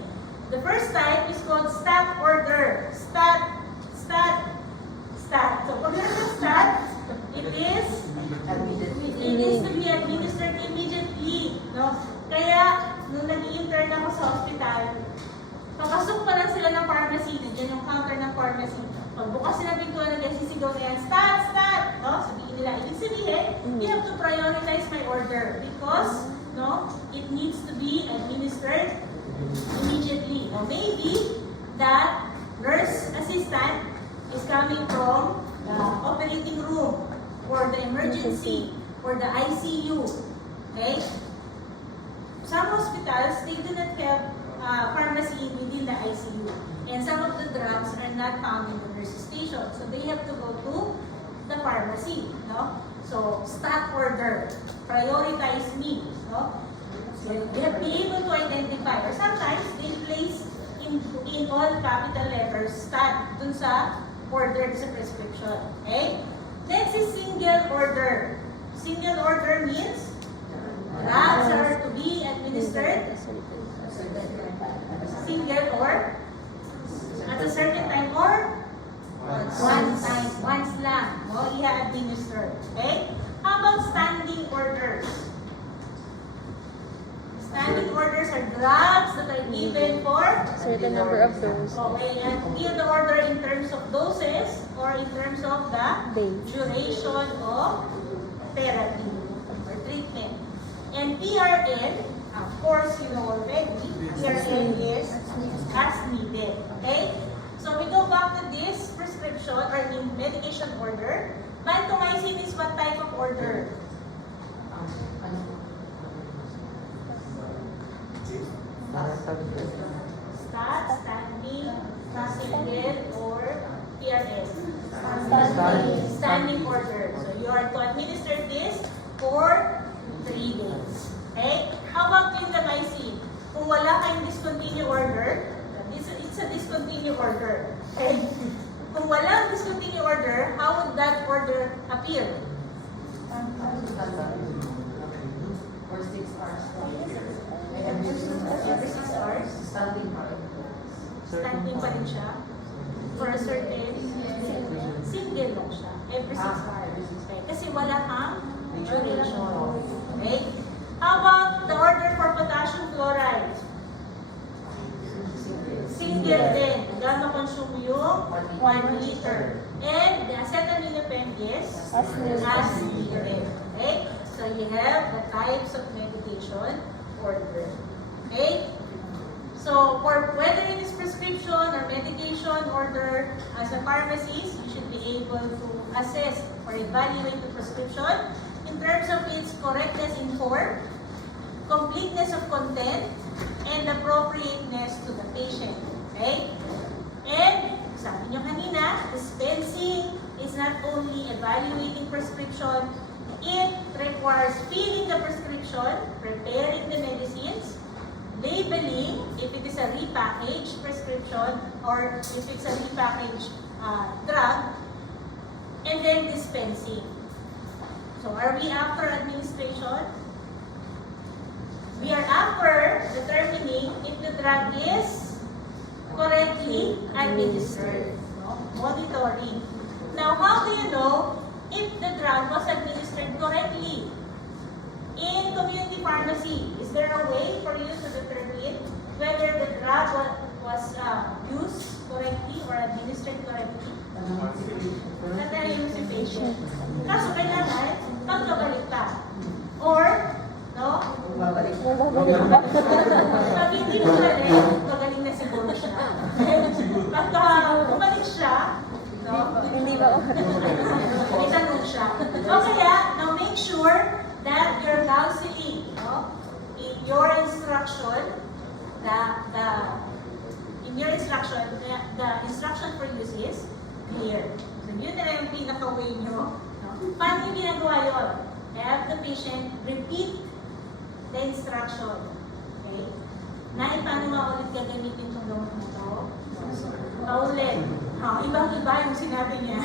The first type is called stat order. Stat. So, pag yung stat, it is to be administered immediately. No? Kaya, nung nag-i-intern ako sa hospital, papasok pa lang sila ng pharmacy, nandiyan yung counter ng pharmacy. Pagbukas sila ng pintuan, nagsisigaw na yan, stat! No? Sabihin nila, ibig sabihin, you have to prioritize my order because it needs to be administered immediately. Now, maybe that nurse assistant is coming from the operating room or the emergency or the ICU. Okay? Some hospitals, they do not have pharmacy within the ICU. And some of the drugs are not found in the nurse's station. So they have to go to the pharmacy. No? So, stat order. Prioritize me. No? So they have to be able to identify. Or sometimes, they place in all capital letters stat dun sa order sa prescription. Okay? Next is single order. Single order means drugs are to be administered single or at a certain time or once lang, no? I-administer. Okay? How about standing orders? Standing orders are drugs that are given for Certain number of doses. okay, and give the order in terms of doses or in terms of the Days. duration of therapy or treatment. And PRN, of course, you know already, PRN is as needed. Okay? So we go back to this prescription or in medication order. Vancomycin is what type of order? Standing, single, or PRN? Standing order. So you are to administer this for 3 days. Okay? How about clindamycin? Kung wala kayong discontinue order, it's a discontinue order. Okay? Kung walang discontinue order, how would that order appear? For 6 hours. Every 6 hours? Standing pa rin siya. For a certain single lang siya. Every 6 hours. Okay? Kasi wala kang duration. Okay? How about the order for potassium chloride? Single din. Gano'n consume yung 1 liter. And the acetaminophen is as needed. Okay? So you have the types of medication order. Okay? So for whether it is prescription or medication order, as a pharmacist, you should be able to assess or evaluate the prescription in terms of its correctness in form, completeness of content, and appropriateness to the patient. Okay? And, sabi nyo kanina, dispensing is not only evaluating prescription, it requires filling the prescription, preparing the medicines, labeling, if it is a repackaged prescription, or if it's a repackaged drug, and then dispensing. So, are we after administration? We are after determining if the drug is correctly administered. No? Monitoring. Now, how do you know if the drug was administered correctly? In community pharmacy, is there a way for you to determine whether the drug was used correctly or administered correctly? Tatayin mo si patient. Kaso kailangan, pagkabalik ka. Or, no? Pag hindi mo magaling na siguro siya. Pagka bumalik siya, no? Hindi ba? May tanong siya. O kaya, now make sure that your counseling, no? In your instruction, the instruction for use is clear. So, yun na yung pinaka-way nyo. No? Paano yung ginagawa yun? Have the patient repeat the instruction. Okay? Nahin, paano nga ulit gagamitin itong gamot mo ito? Paulit. Ibang-iba yung sinabi niya.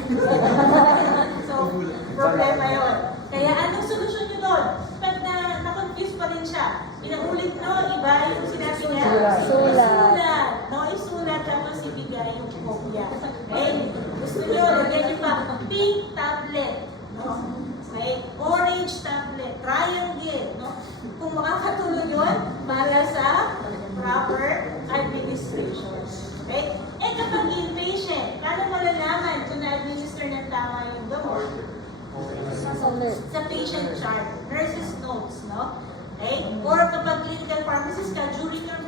So, problema yun. Kaya anong solusyon nyo doon? Pag na-confuse pa rin siya, pinaulit no, iba yung sinabi niya. Isulat. No, isulat tapos ibigay yung kopya. Okay? Gusto nyo, lagyan nyo pa pink tablet. No? Okay? Orange tablet. Triangle. No? Kung makakatulong yun, para sa proper administration. Okay? Eh kapag inpatient, paano malalaman kung na-administer ng tama yung gamot? Sa patient chart, nurse's notes, no? Okay? Or kapag clinical pharmacist ka, during your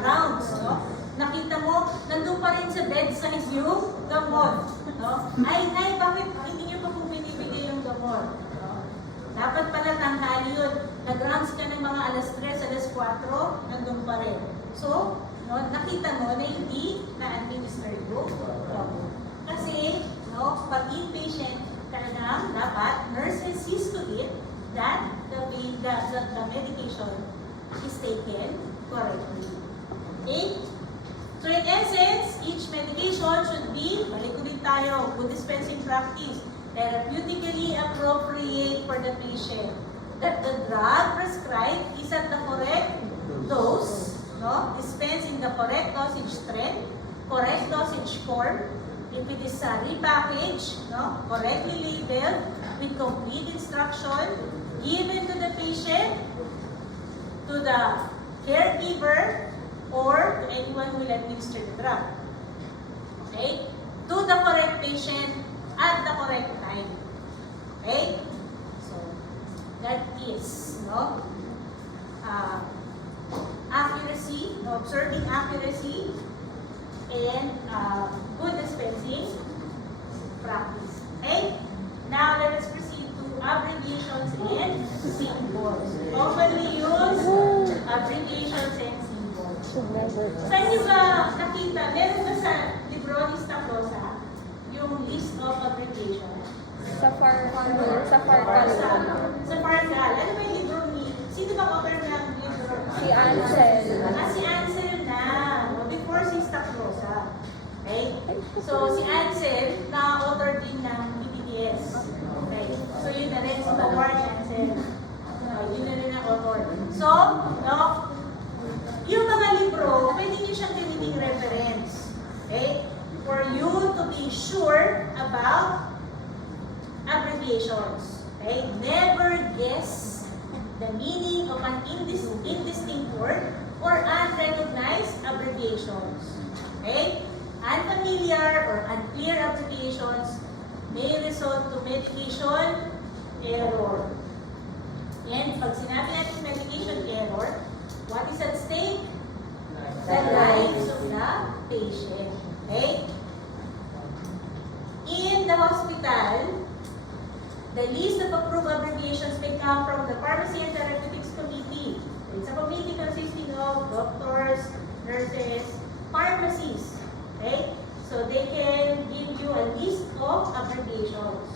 rounds, no? Nakita mo, nandun pa rin sa bedside yung gamot, no? Ay, bakit hindi nyo pa po binibigay yung gamot? No? Dapat pala tanghali yun. Nag-rounds ka ng mga alas 3, alas 4, nandun pa rin. So, no, nakita mo na hindi na-administer yung gamot. Kasi, no, pag inpatient, talagang dapat nurses sees to it that the medication is taken correctly. Okay? So in essence, each medication should be, balik ulit tayo, good dispensing practice, therapeutically appropriate for the patient. That the drug prescribed is at the correct dose, no? Dispensed in the correct dosage strength, correct dosage form. If it is repackaged, no, correctly labeled, with complete instruction, given to the patient, to the caregiver, or to anyone who will administer the drug. Okay? To the correct patient at the correct time. Okay? So, that is, no, accuracy, no, observing accuracy, and good dispensing practice. Okay? Now, let us proceed to abbreviations and symbols. Commonly used abbreviations and symbols. Saan niyo ba nakita? Meron ba sa libro ni Staplosa yung list of abbreviations? Sa Fargal. Sa Fargal. Ano ba yung libro ni? Sino ba author ng libro? Si Ansel. Si Ansel na. Before si Staplosa. Okay? So, si Ansel, na-author din ng Pdis. Okay? So, yun na rin. Si Howard Ansel. Yun na rin ang author. So, no? Yung mga libro, pwede nyo siyang gamiting reference. Okay? For you to be sure about abbreviations. Okay? Never guess the meaning of an indistinct word or unrecognized abbreviations. Okay? Unfamiliar or unclear abbreviations may result to medication error. And pag sinabi natin medication error, what is at stake? The lives of the patient. Okay? In the hospital, the list of approved abbreviations may come from the Pharmacy and Therapeutics Committee. It's a committee consisting of doctors, nurses, pharmacists. Okay? So they can give you a list of abbreviations.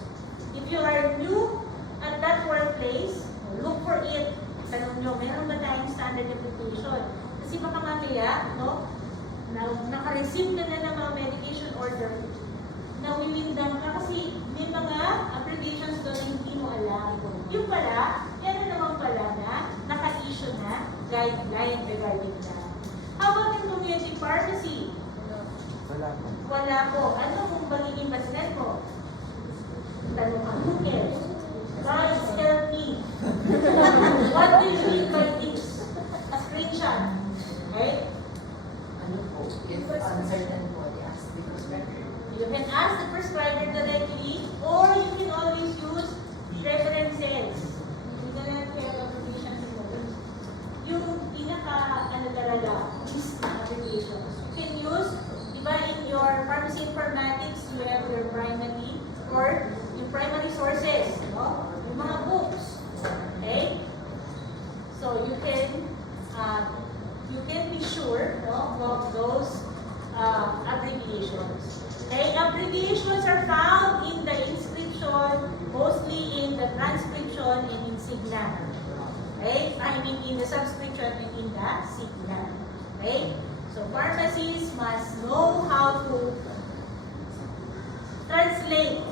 If you are new at that workplace, look for it. Tanong nyo, meron ba tayong standard abbreviation? Kasi baka mamaya, no, naka-receive ka na ng mga medication order, nawilindang ka kasi may mga abbreviations doon na hindi mo alam. Yung pala, yan naman pala na naka-issue guideline regarding that. How about in community pharmacy? Wala po. Wala po. Ano kung magiging basilan mo? Tanong ang Google. Guys, help me. What do you mean by this? A screenshot. Okay? Ano po? If uncertain po, yes, because You can ask the prescriber directly, or you can always use references. You cannot have abbreviations in those. Yung ano talaga, list ng abbreviations. You can use, diba in your pharmacy informatics, you have your primary or yung primary sources, no? Yung mga books. Okay? So you can be sure, no, of those abbreviations. Okay, abbreviations are found in the inscription, mostly in the transcription and in signal. Okay, I mean in the subscription and in the signal. Okay, so pharmacists must know how to translate,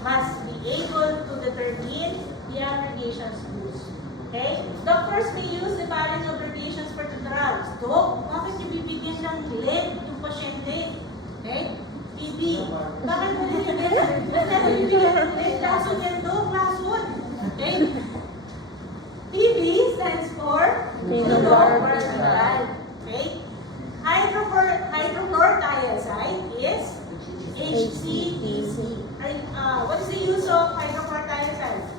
must be able to determine the abbreviations used. Okay, doctors may use the following abbreviations for the drugs. Doc, bakit ibibigyan ng lead yung pasyente? Okay? TB. Bakit mo nilibigyan? Bakit nilibigyan ng lead? Lason yan, Doc. Lason. Okay? TB stands for Tinobarbital. Okay? Hydrochlorothiazide is HCTC. What is the use of hydrochlorothiazide?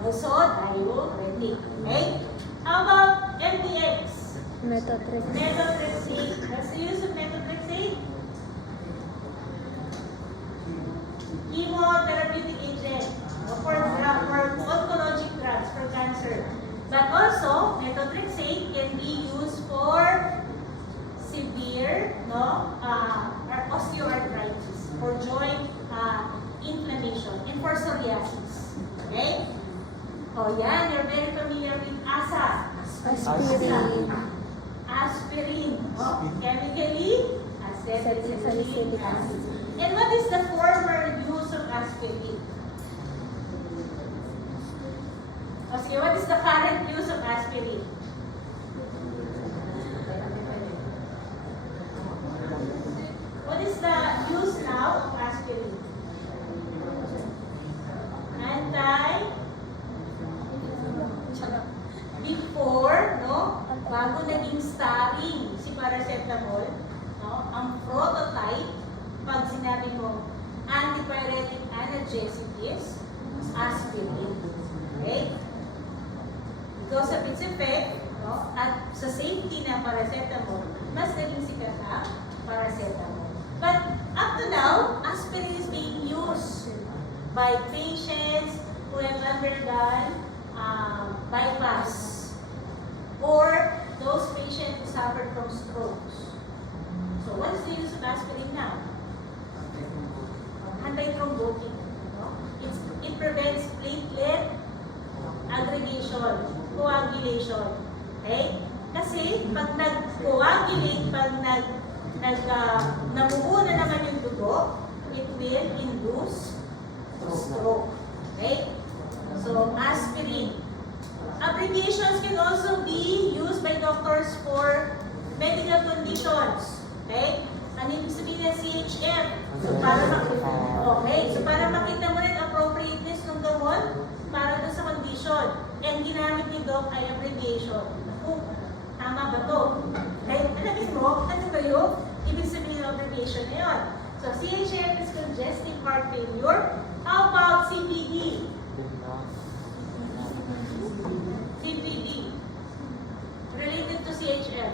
Also, diuretic. Okay? How about MPX? Methotrexate. What's the use of methotrexate? Chemotherapeutic agent for oncologic drugs for cancer. But also, methotrexate can be used for severe osteoarthritis, for joint inflammation, and for psoriasis. Okay? Oh, yeah, you're very familiar with ASA. Aspirin. Oh, chemically, acetylsalicylic acid. And what is the former use of aspirin? Okay, what is the current use of aspirin? What is the use now of aspirin? Before, no, bago naging starring si paracetamol, no, ang prototype, pag sinabi mo antipyretic analgesic is aspirin. Okay? Because of its effect, no, at sa safety ng paracetamol, mas naging sikat ang paracetamol. But up to now, aspirin is being used by patients who have undergone bypass, or those patients who suffered from strokes. So what is the use of aspirin now? Antithrombotic. No? It prevents platelet aggregation, coagulation. Okay? Kasi pag nag-coagulate, pag namumuna naman yung dugo, it will induce stroke. Okay? So, aspirin. Abbreviations can also be used by doctors for medical conditions. Okay? Ano yung sabihin ng CHF? So, para makita mo rin appropriateness ng gamot para doon sa condition. And ginamit ni Doc ay abbreviation. Tama ba to? Okay? Alamin mo, ano ba yung ibig sabihin ng abbreviation na yun? So, CHF is congestive heart failure. How about CPD? CPD. Related to CHF.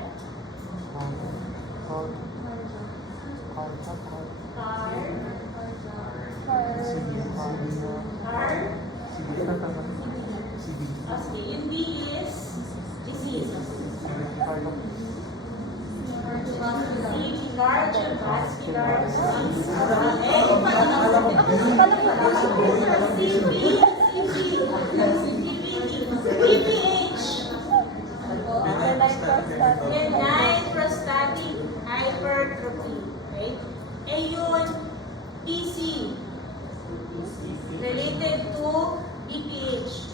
Okay, yung D is disease. Cardiovascular disease. Benign prostatic hypertrophy. Okay? And yun, PC. Related to BPH.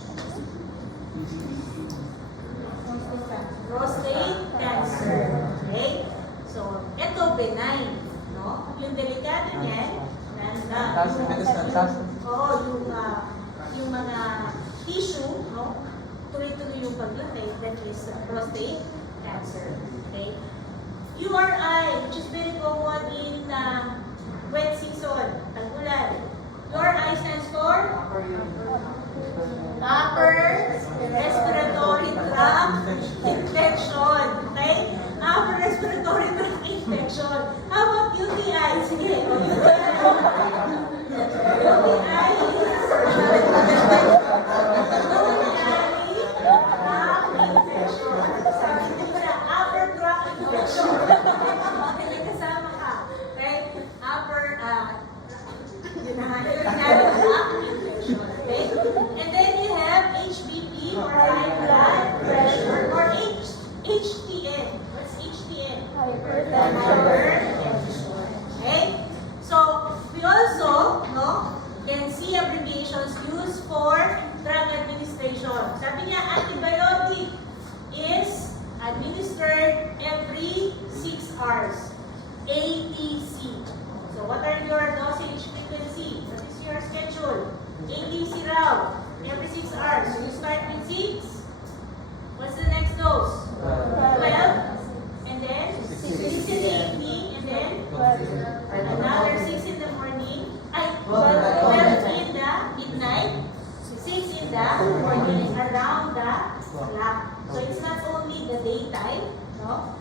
prostate cancer. Okay? So, ito benign, no? Yung delikado niyan, oo, yung mga tissue, no? Tuloy-tuloy yung paglaki, that is prostate cancer. Okay? URI, which is very common in wet season, tag-ulan. URI stands for upper respiratory tract infection. Okay? Upper respiratory tract infection. How about UTI? Sige, UTI and then you have HBP or high blood pressure or HTN. What's HTN? Hypertension. Okay? So, we also can see abbreviations used for drug administration. Sabi niya, antibiotic is administered every 6 hours. ATC. So, what are your dosage frequency? What is your schedule? ATC route. Every 6 hours. So, you start with 6. What's the next dose? 12. And then 6 in the evening. And then another 6 in the morning. 12 in the midnight. 6 in the morning. Around the clock. So, it's not only the daytime. No?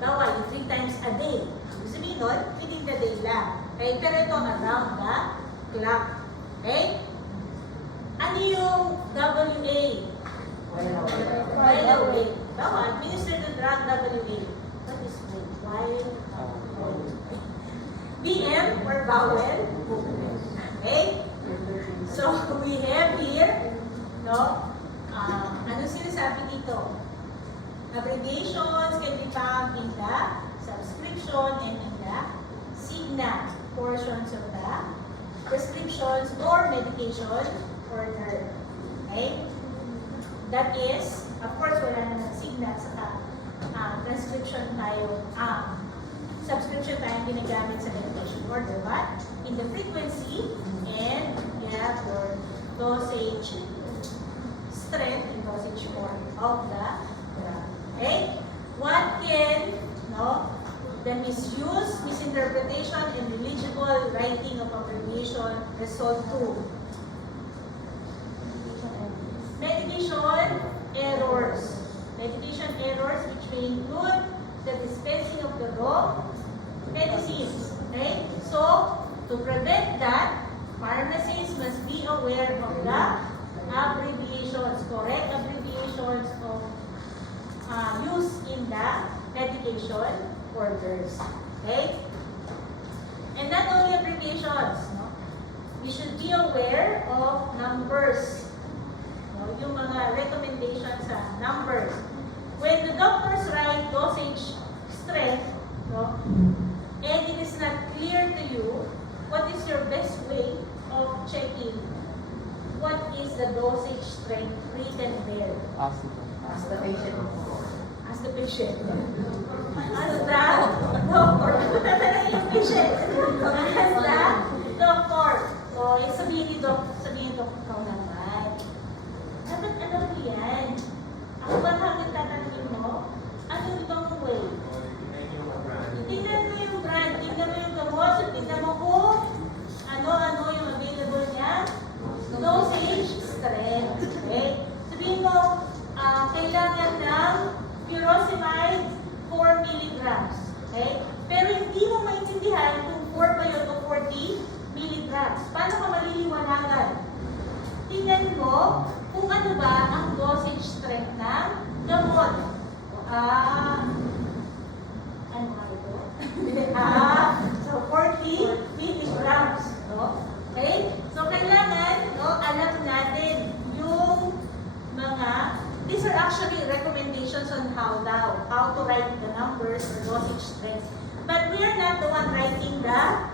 Bawa, yung 3 times a day. Ibig sabihin nun, within the day lang. Okay? Pero ito, around the clock. Okay? Ano yung WA? While awake. Bawa, administer the drug WA. What is while awake? BM or bowel. Okay? So, we have here, ano sinasabi dito? Abbreviations can be found in the subscription and in the signa portions of the prescriptions or medication order. Okay? That is, of course, wala na signa sa transcription tayo, subscription tayo ginagamit sa medication order, but in the frequency and you have your dosage strength and dosage form of the drug. Okay? What can, the misuse, misinterpretation, and illegible writing of abbreviation result to? Medication errors. Medication errors which may include the dispensing of the wrong medicines. Okay? So, to prevent that, pharmacists must be aware of the abbreviations, correct abbreviations of use in the medication orders. Okay? And not only abbreviations, we should be aware of numbers. Yung mga recommendations sa numbers. When the doctors write dosage strength, and it is not clear to you, what is your best way of checking what is the dosage strength written there? Ask the patient. Ask the patient. Ask the doctor. Punta na lang yung patient. Ask the doctor. So, sabihin ni Doc, ikaw naman. Dapat alam mo yan. Ako ba hanggang tatanungin mo? Anong ibang way? Tingnan mo yung brand, tingnan mo yung gamot, so tingnan mo kung ano yung available niya. Dosage strength. Okay? Sabihin mo, kailangan ng furosemide 4 milligrams. Okay? Pero hindi mo maintindihan kung 4 ba yun o 40 milligrams. Paano ka maliliwanagan? Tingnan mo kung ano ba ang dosage strength ng gamot. Ano nga ito? So 40 milligrams. Okay? So kailangan, alam natin yung mga, these are actually recommendations on how to write the numbers or dosage strengths. But we are not the one writing the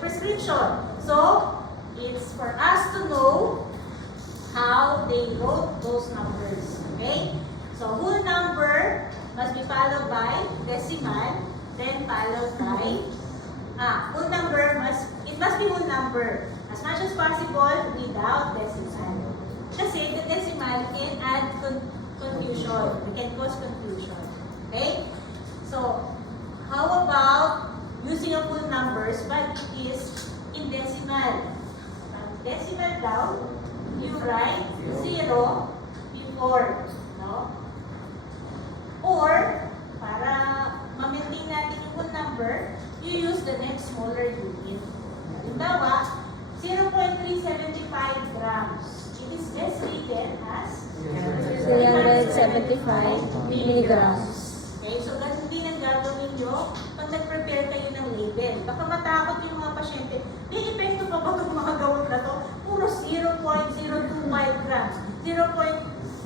prescription. So, it's for us to know how they wrote those numbers. Okay? So whole number must be followed by decimal, then followed by whole number must be whole number as much as possible without decimal. Kasi the decimal can add confusion. It can cause confusion. Okay? So how about using a full numbers but it is in decimal? Decimal daw, you write 0 before, no? Or, para ma-maintain natin yung whole number, you use the next smaller unit. Halimbawa, 0.375 grams. It is best written as 375 milligrams. Okay, so ganun din ang gagawin nyo pag nag-prepare kayo ng label. Baka matakot yung mga pasyente, may epekto pa ba itong mga gamot na to? Puro 0.025 grams. 0.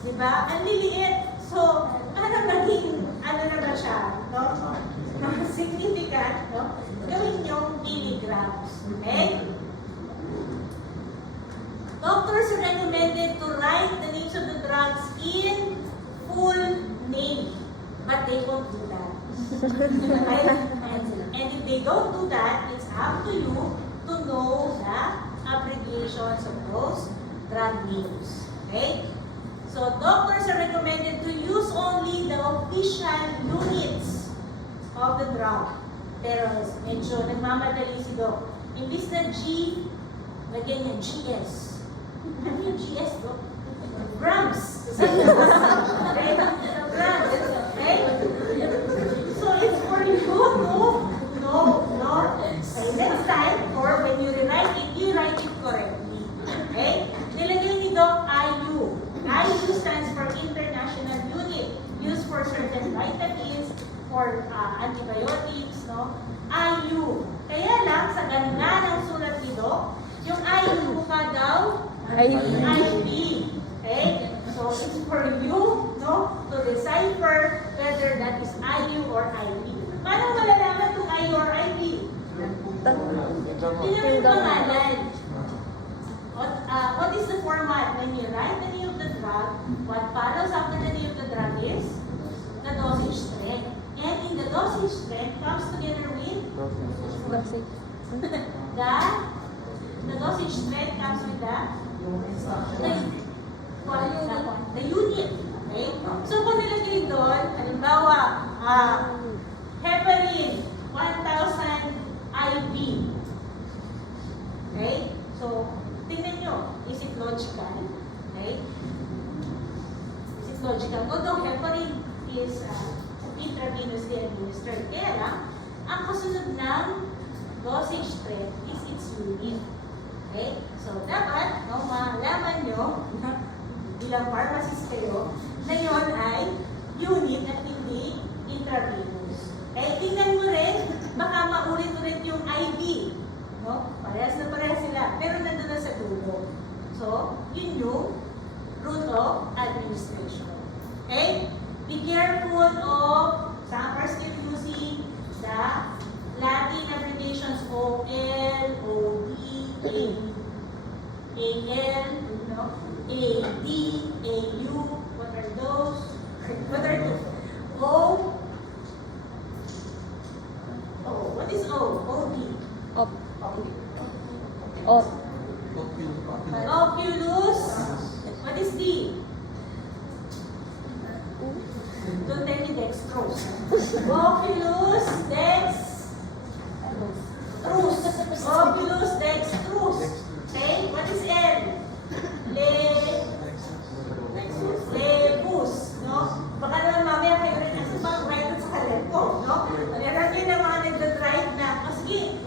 Diba? Ang liliit. So, parang naging, ano na ba siya? No? Significant, no? Gawin yung milligrams. Okay? Doctors are recommended to write the names of the drugs in full name. But they won't do that. Right? And if they don't do that, it's up to you to know the abbreviations of those drug names. Okay? So doctors are recommended to use only the official units of the drug. Pero medyo nagmamadali si Doc. Imbis na G, lagyan niya GS. Ano yung GS, Doc? Grams. Okay? Grams. Okay? So it's for you to know. Okay, next time, or when you rewrite it, you write it correctly. Okay? Nilagay ni Doc IU. IU stands for International Unit, used for certain vitamins, for antibiotics, no? IU. Kaya lang, sa ganda ng sulat ni Doc, yung IU mukha daw, IV. Okay? So, it's for you, no, to decipher whether that is IU or IV. Paano malalaman kung IU or IV? Tingnan mo yung pangalan. What is the format? When you write the name of the drug, what follows after the name of the drug is the dosage strength. And in the dosage strength comes together with the dosage strength comes with the unit. Okay? So kung nilagay doon, halimbawa, heparin, 1,000 IV. Okay? So, tingnan nyo, is it logical? Okay? Is it logical? Although heparin is intravenously administered. Kaya lang, ang kasunod ng dosage strength is its unit. Okay? So, dapat, no, malaman nyo, bilang pharmacist kayo, na yun ay unit at hindi intravenous. Okay? Tingnan mo rin, baka maulit-ulit yung IV. No? Parehas na parehas sila. Pero nandun na sa dulo. So, yun yung route of administration. Okay? Be careful of, some are still using the Latin abbreviations OL, OD, AL, no? AD, AU, what are those? What are those? O, what is O? OD. Oculus. What is D? Don't tell me dextrose. Oculus, Oculus, dextrose. Okay? What is L? Lebus. No? Baka naman mamaya kayo rin ang bang write sa kalem ko. No? Meron yun ang mga nagdadrive na. Sige,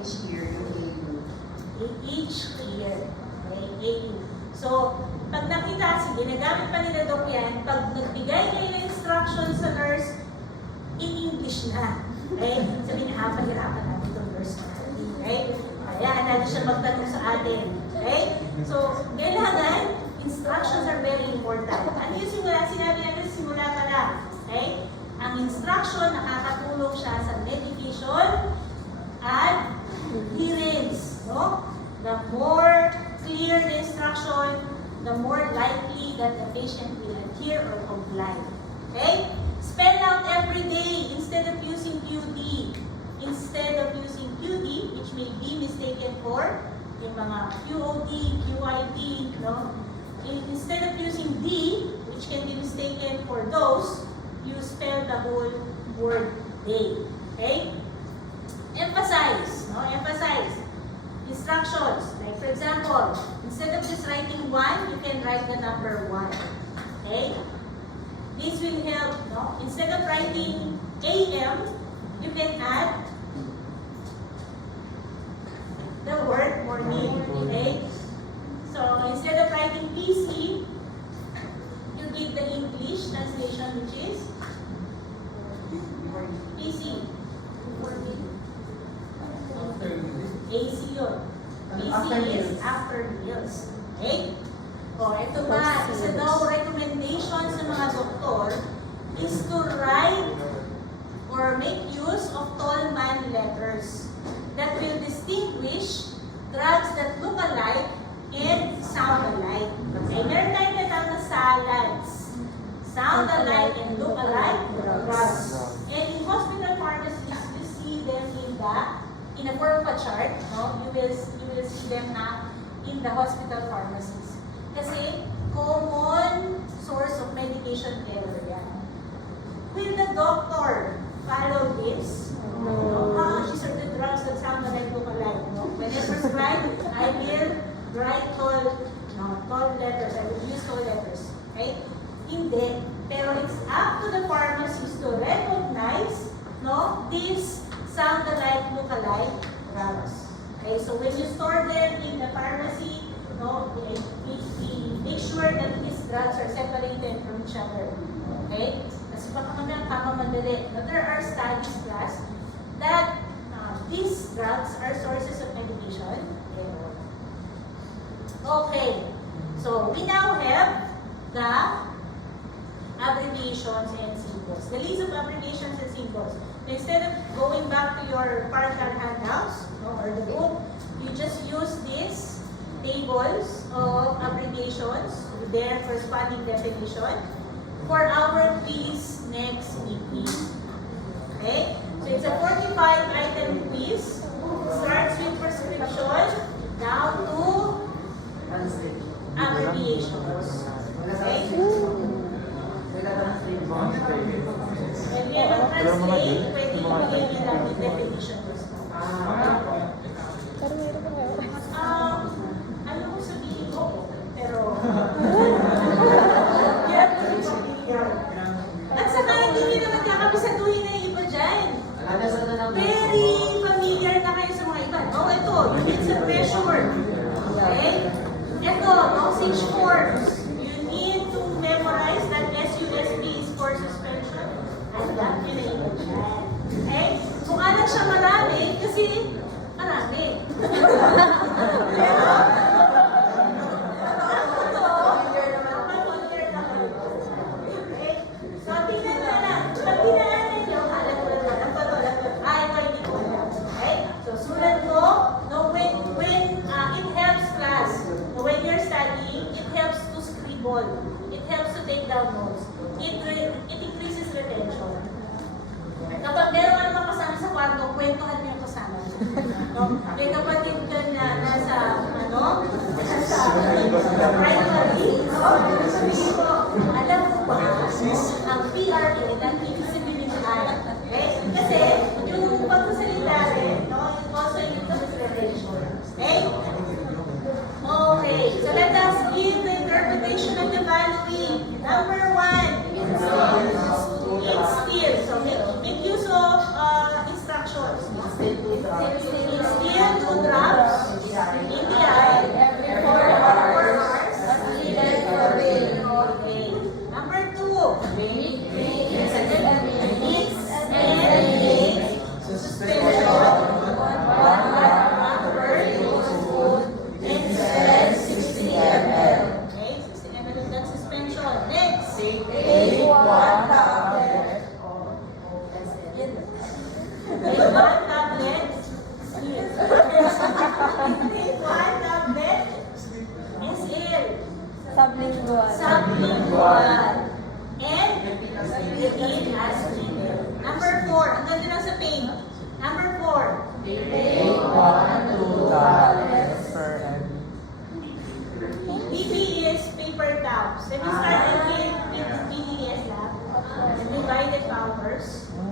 each year yung AU. Each year. Okay? AU. So, pag nakita, ginagamit pa nila Doc yan, pag nagbigay kayo ng instructions sa nurse, in English na. Okay? Sabihin na, pahirapan natin itong nurse na. Okay? Kaya, natin siya magtanong sa atin. Okay? So, kailangan, instructions are very important. Ano yung simula? Sinabi natin sa simula pa lang. Okay? Ang instruction, nakakatulong siya sa medication at adherence. No? The more clear the instruction, the more likely that the patient will adhere or comply. Okay? Spell out every day instead of using QD. Instead of using QD, which may be mistaken for yung mga QOD, QID, no? Instead of using D, which can be mistaken for those, you spell the whole word day. Okay? Emphasize, no? Emphasize. Instructions. Like for example, instead of just writing 1, you can write the number 1. Okay? This will help, no? Instead of writing AM, you can add the word morning. Okay? So instead of writing PC, you give the English translation, which is PC. AC yun. PC is after meals. Okay? O, ito pa, isa daw recommendation sa mga doktor is to write or make use of tall man letters that will distinguish drugs that look alike and sound alike. Okay? Meron tayong natawag na salads. Sound alike and look alike drugs. And in hospital pharmacies, you see them in a form of a chart. No? You will see them na in the hospital pharmacies. Kasi common source of medication error yan. Will the doctor follow this? No. These are the drugs that sound alike, look alike. No? When I prescribe, I will write tall letters. I will use tall letters. Okay? Hindi. Pero it's up to the pharmacist to recognize, no, these sound alike, look alike drugs. Okay? So when you store them in the pharmacy, no, make sure that these drugs are separated from each other. Okay? Kasi baka madali. But there are studies, class, that these drugs are sources of medication. Okay. So we now have the abbreviations and symbols. The list of abbreviations and symbols. Instead of going back to your partial handouts, no, or the book, you just use these tables of abbreviations with their corresponding definition for our quiz next meeting. Okay? So it's a 45-item quiz. Starts with prescription down to abbreviations. Okay? When we have a translate, pwede ibigay nyo lang yung definition. Ano mo sabihin ko? Pero, at saka hindi nyo naman kakapisaduhin na yung iba dyan. Very familiar na kayo sa mga iba. Oh, ito, units of pressure. Okay? Ito, dosage forms. You need to memorize that SUSP is for suspension. Alam nyo na iba dyan. Okay? Kung alam siya marami, kasi marami. Pero, it helps to take down notes. It increases retention. Kapag meron ka naman kasama sa kwarto, kwentuhan mo yung kasama. No? May kapatid ka na nasa primary, sabihin ko, alam mo ba, ang PRA, that means sabihin ay. Okay? Kasi, yung pagsasalita rin, no, it also increases retention. Okay? Okay, so let us give the interpretation of the following. Number 1, it's still. So make use of instructions. It's still.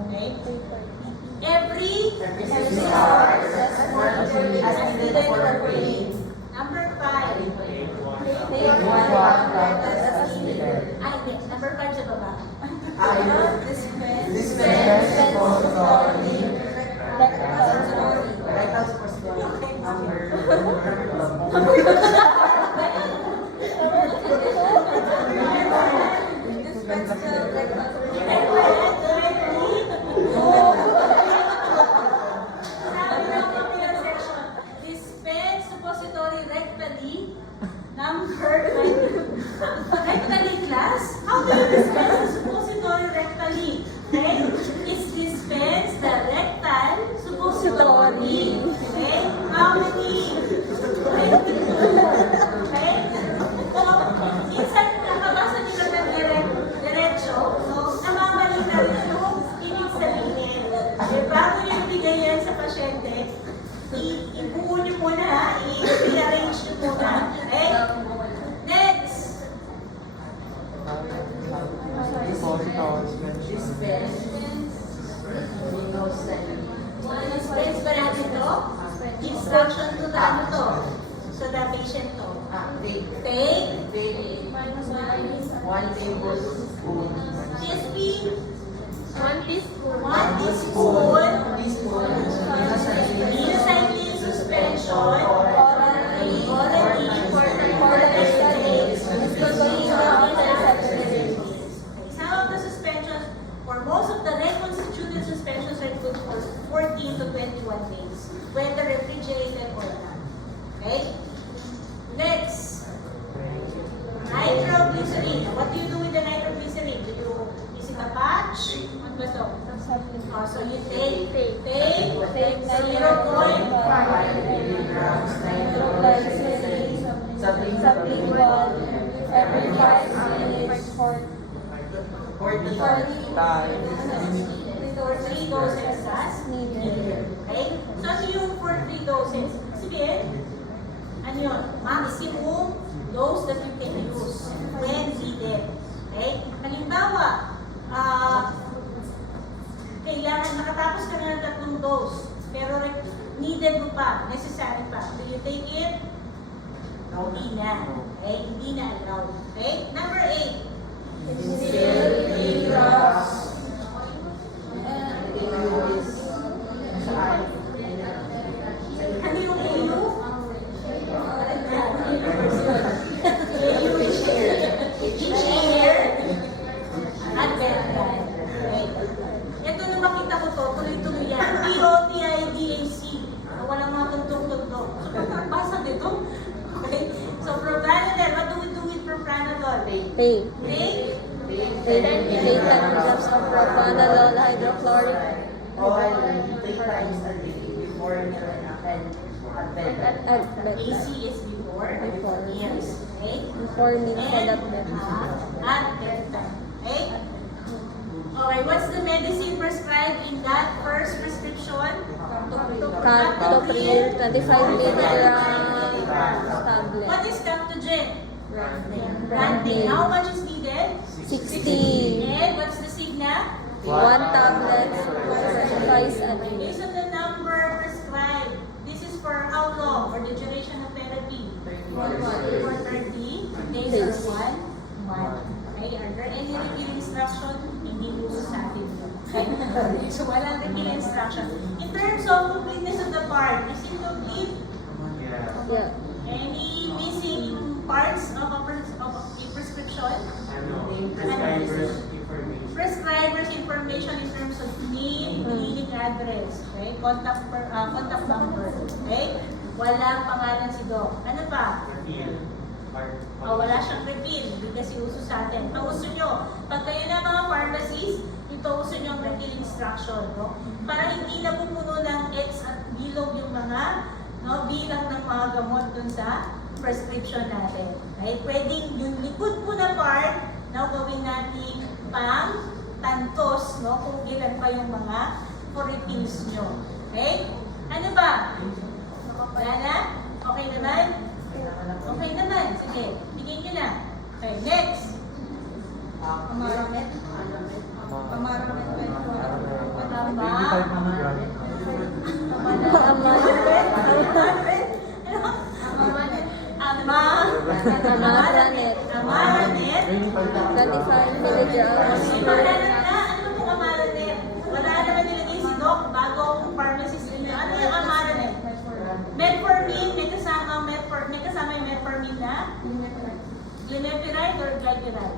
Okay? Every 6 hours as needed for praying. Number 5. Take 1 practice as needed. Ay, yes. Number 5 sa baba. Dispense suppository. Rectal suppository. Dispense suppository rectally. Number 5. Rectally class? How do you dispense the suppository rectally? Okay? It's dispense the rectal suppository. Okay? How many? Okay? So, minsan nakabasa nila ng diretso, so namamali na rin yung ibig sabihin. Eh, bago yung bigay yan sa pasyente, ibuo nyo muna ha, i-arrange nyo muna. Okay? Next! Dispense. Dispense ba natin to? Instruction to the ano to? To the patient to. Take. Take 1 tablespoon. TSP. 1 teaspoon. 1 teaspoon. Minocycline Minocycline suspension. orally For 30 days. Some of the suspensions, or most of the reconstituted suspensions are good for 14 to 21 days, whether refrigerated or not. Okay? Next. Nitroglycerin. What do you do with the nitroglycerin? Is it a patch? What ba to? Oh, so you take 0.5 milligrams Nitroglycerin. Sublingual. Every 5 minutes for 40 for 3 doses as needed. okay? So ano yung for 3 doses? Sige, ano yun? Maximum dose that you can use when needed. Okay? Halimbawa, kailangan nakatapos ka na ng 3 dose, pero needed mo pa, necessary pa. Do you take it? No, hindi na. Okay? Hindi na allowed. Okay? Number 8. instill 3 drops. Ano yung AU? Share at bedtime. Okay. Ito nung makita ko to, tuloy-tuloy yan. POTIDAC. Walang mga tuntong-tuntong. So, basa dito. Okay. So, propranolol. What do we do with propranolol? Take. Take. Take 10 milligrams of propranolol hydrochloric Oil 3 times a day before meal and at bedtime. at bedtime. AC is before. Before. Yes. Okay. Before meals and at bedtime. At bedtime. Okay? Okay, what's the medicine prescribed in that first prescription? Captopril 25 milligram tablet. What is Captogen? Branding. How much is needed? 60. And what's the signa? 1 tablet twice a day. Based on the number prescribed. This is for how long? For the duration of therapy? For 30 days or 1 month. Okay, are there any refill instruction? Hindi uso sa atin yun. Okay? So walang refill instruction. In terms of completeness of the part, is it complete? Yeah. Any missing parts of a prescription? Prescriber's information in terms of name, clinic address, okay? Contact number, okay? Walang pangalan si Doc. Ano pa? Wala siyang refill, hindi kasi uso sa atin. Pauso nyo. Pag kayo na mga pharmacies, ito uso nyo ang refill instruction, no? Para hindi na pupuno ng X at bilog yung mga bilang ng mga gamot dun sa prescription natin. Okay? Pwedeng yung likod po na part, gawin natin pang tantos, no? Kung ilan pa yung mga refills nyo. Okay? Ano ba? Wala na? Okay naman? Okay naman. Sige, bigyan nyo na. Okay, next. Pamaramet. Pamaramet. Amaranet. 25 milligrams. Ibahanap na, ano pong Amaranet? Wala naman nilagay si Doc, bago akong pharmacist ninyo. Ano yung Amaranet? Metformin, may kasama yung metformin na? Glimepiride or glypiride?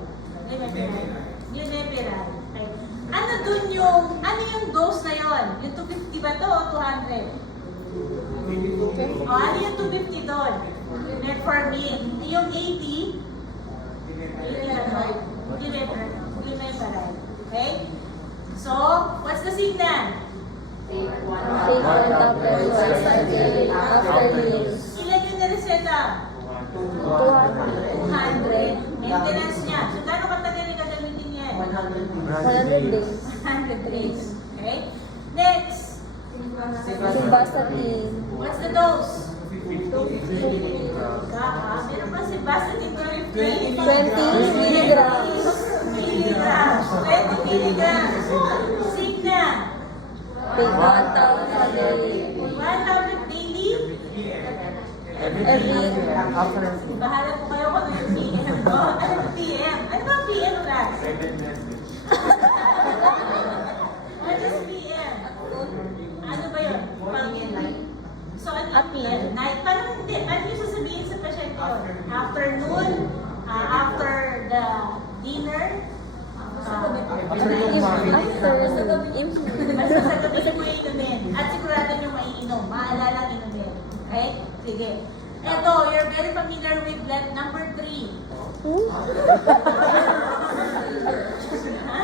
Glimepiride. Okay. Ano yung dose na yon? Yung 250 ba to o 200? O, ano yung 250 doon? Metformin. Yung 80? Glimepiride. Okay? So, what's the signal? Take 1 tablet once a day after use. Ilan yung nareseta? 200. Maintenance niya. So, gano'ng katagal yung gagamitin niya? 100 days. 100 days. Okay? Next. Simvastatin. What's the dose? Meron pa si Bastatin ko yung 20 milligrams. 20 milligrams. Signa. Take 1 tablet a day. 1 tablet daily. Every Bahala po kayo kung ano yung PM. Oh, ano yung PM? Ano ba ang PM class? What is PM? Ano ba yun? So, ano yung PM? Night? Parang hindi. Ano yung sasabihin sa pasyente yun? Afternoon? After the dinner? after Basta sa gabi mo inumin. At sigurado nyo maiinom. Maalala inumin. Okay? Sige. Eto, you're very familiar with blend number 3. Ha?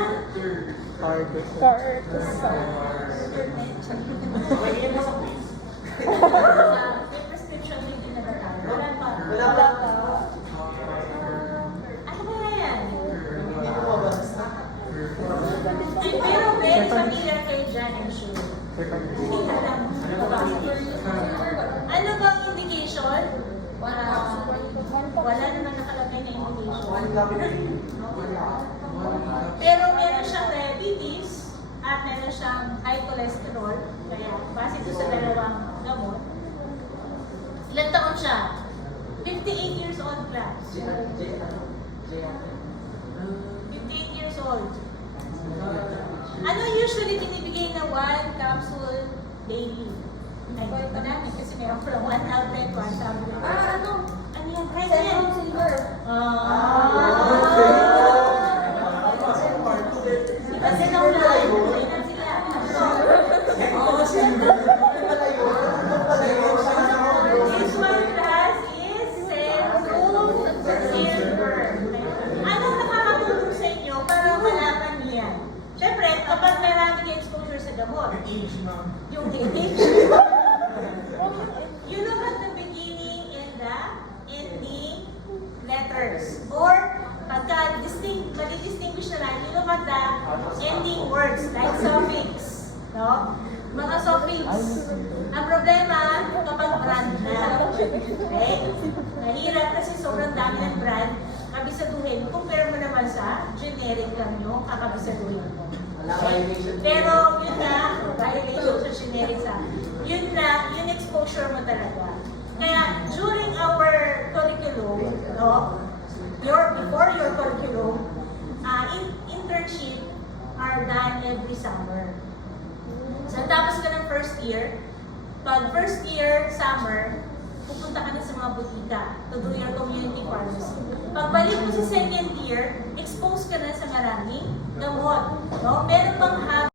May prescription din na ba tayo? Wala pa. Ano ba yan? Ay, pero very familiar kayo dyan, I'm sure. Hindi alam. Ano bang indication? Wala naman nakalagay na indication. Pero meron siyang diabetes at meron siyang high cholesterol. Kaya base doon sa dalawang gamot. Ilan taon siya? 58 years old class. 58 years old. Ano usually binibigay na 1 capsule daily? Ay, ito namin kasi meron from 1 outlet, 1 tablet. Ano? Ano yan? Kahit yan. Kasi nung lang, hindi na sila. This one class is silver. Anong nakakatulong sa inyo para malaman niyan? Siyempre, kapag marami kayo exposure sa gamot, yung age, you look at the beginning and the ending letters. Or, pagka madi-distinguish na lang, you look at the ending words, like suffix. No? Mga suffix. Ang problema, kapag brand na. Okay? Mahirap kasi sobrang dami ng brand, kabisaduhin. Compare mo naman sa generic lang yung kakabisaduhin mo. Pero yun na, violation sa generic sa, yun na, yung exposure mo talaga. Kaya during our curriculum, no, before your curriculum, internship are done every summer. So tapos ka ng first year, pag first year summer, pupunta ka na sa mga butika to do your community pharmacy. Pagbalik mo sa second year, expose ka na sa maraming gamot. No? Meron bang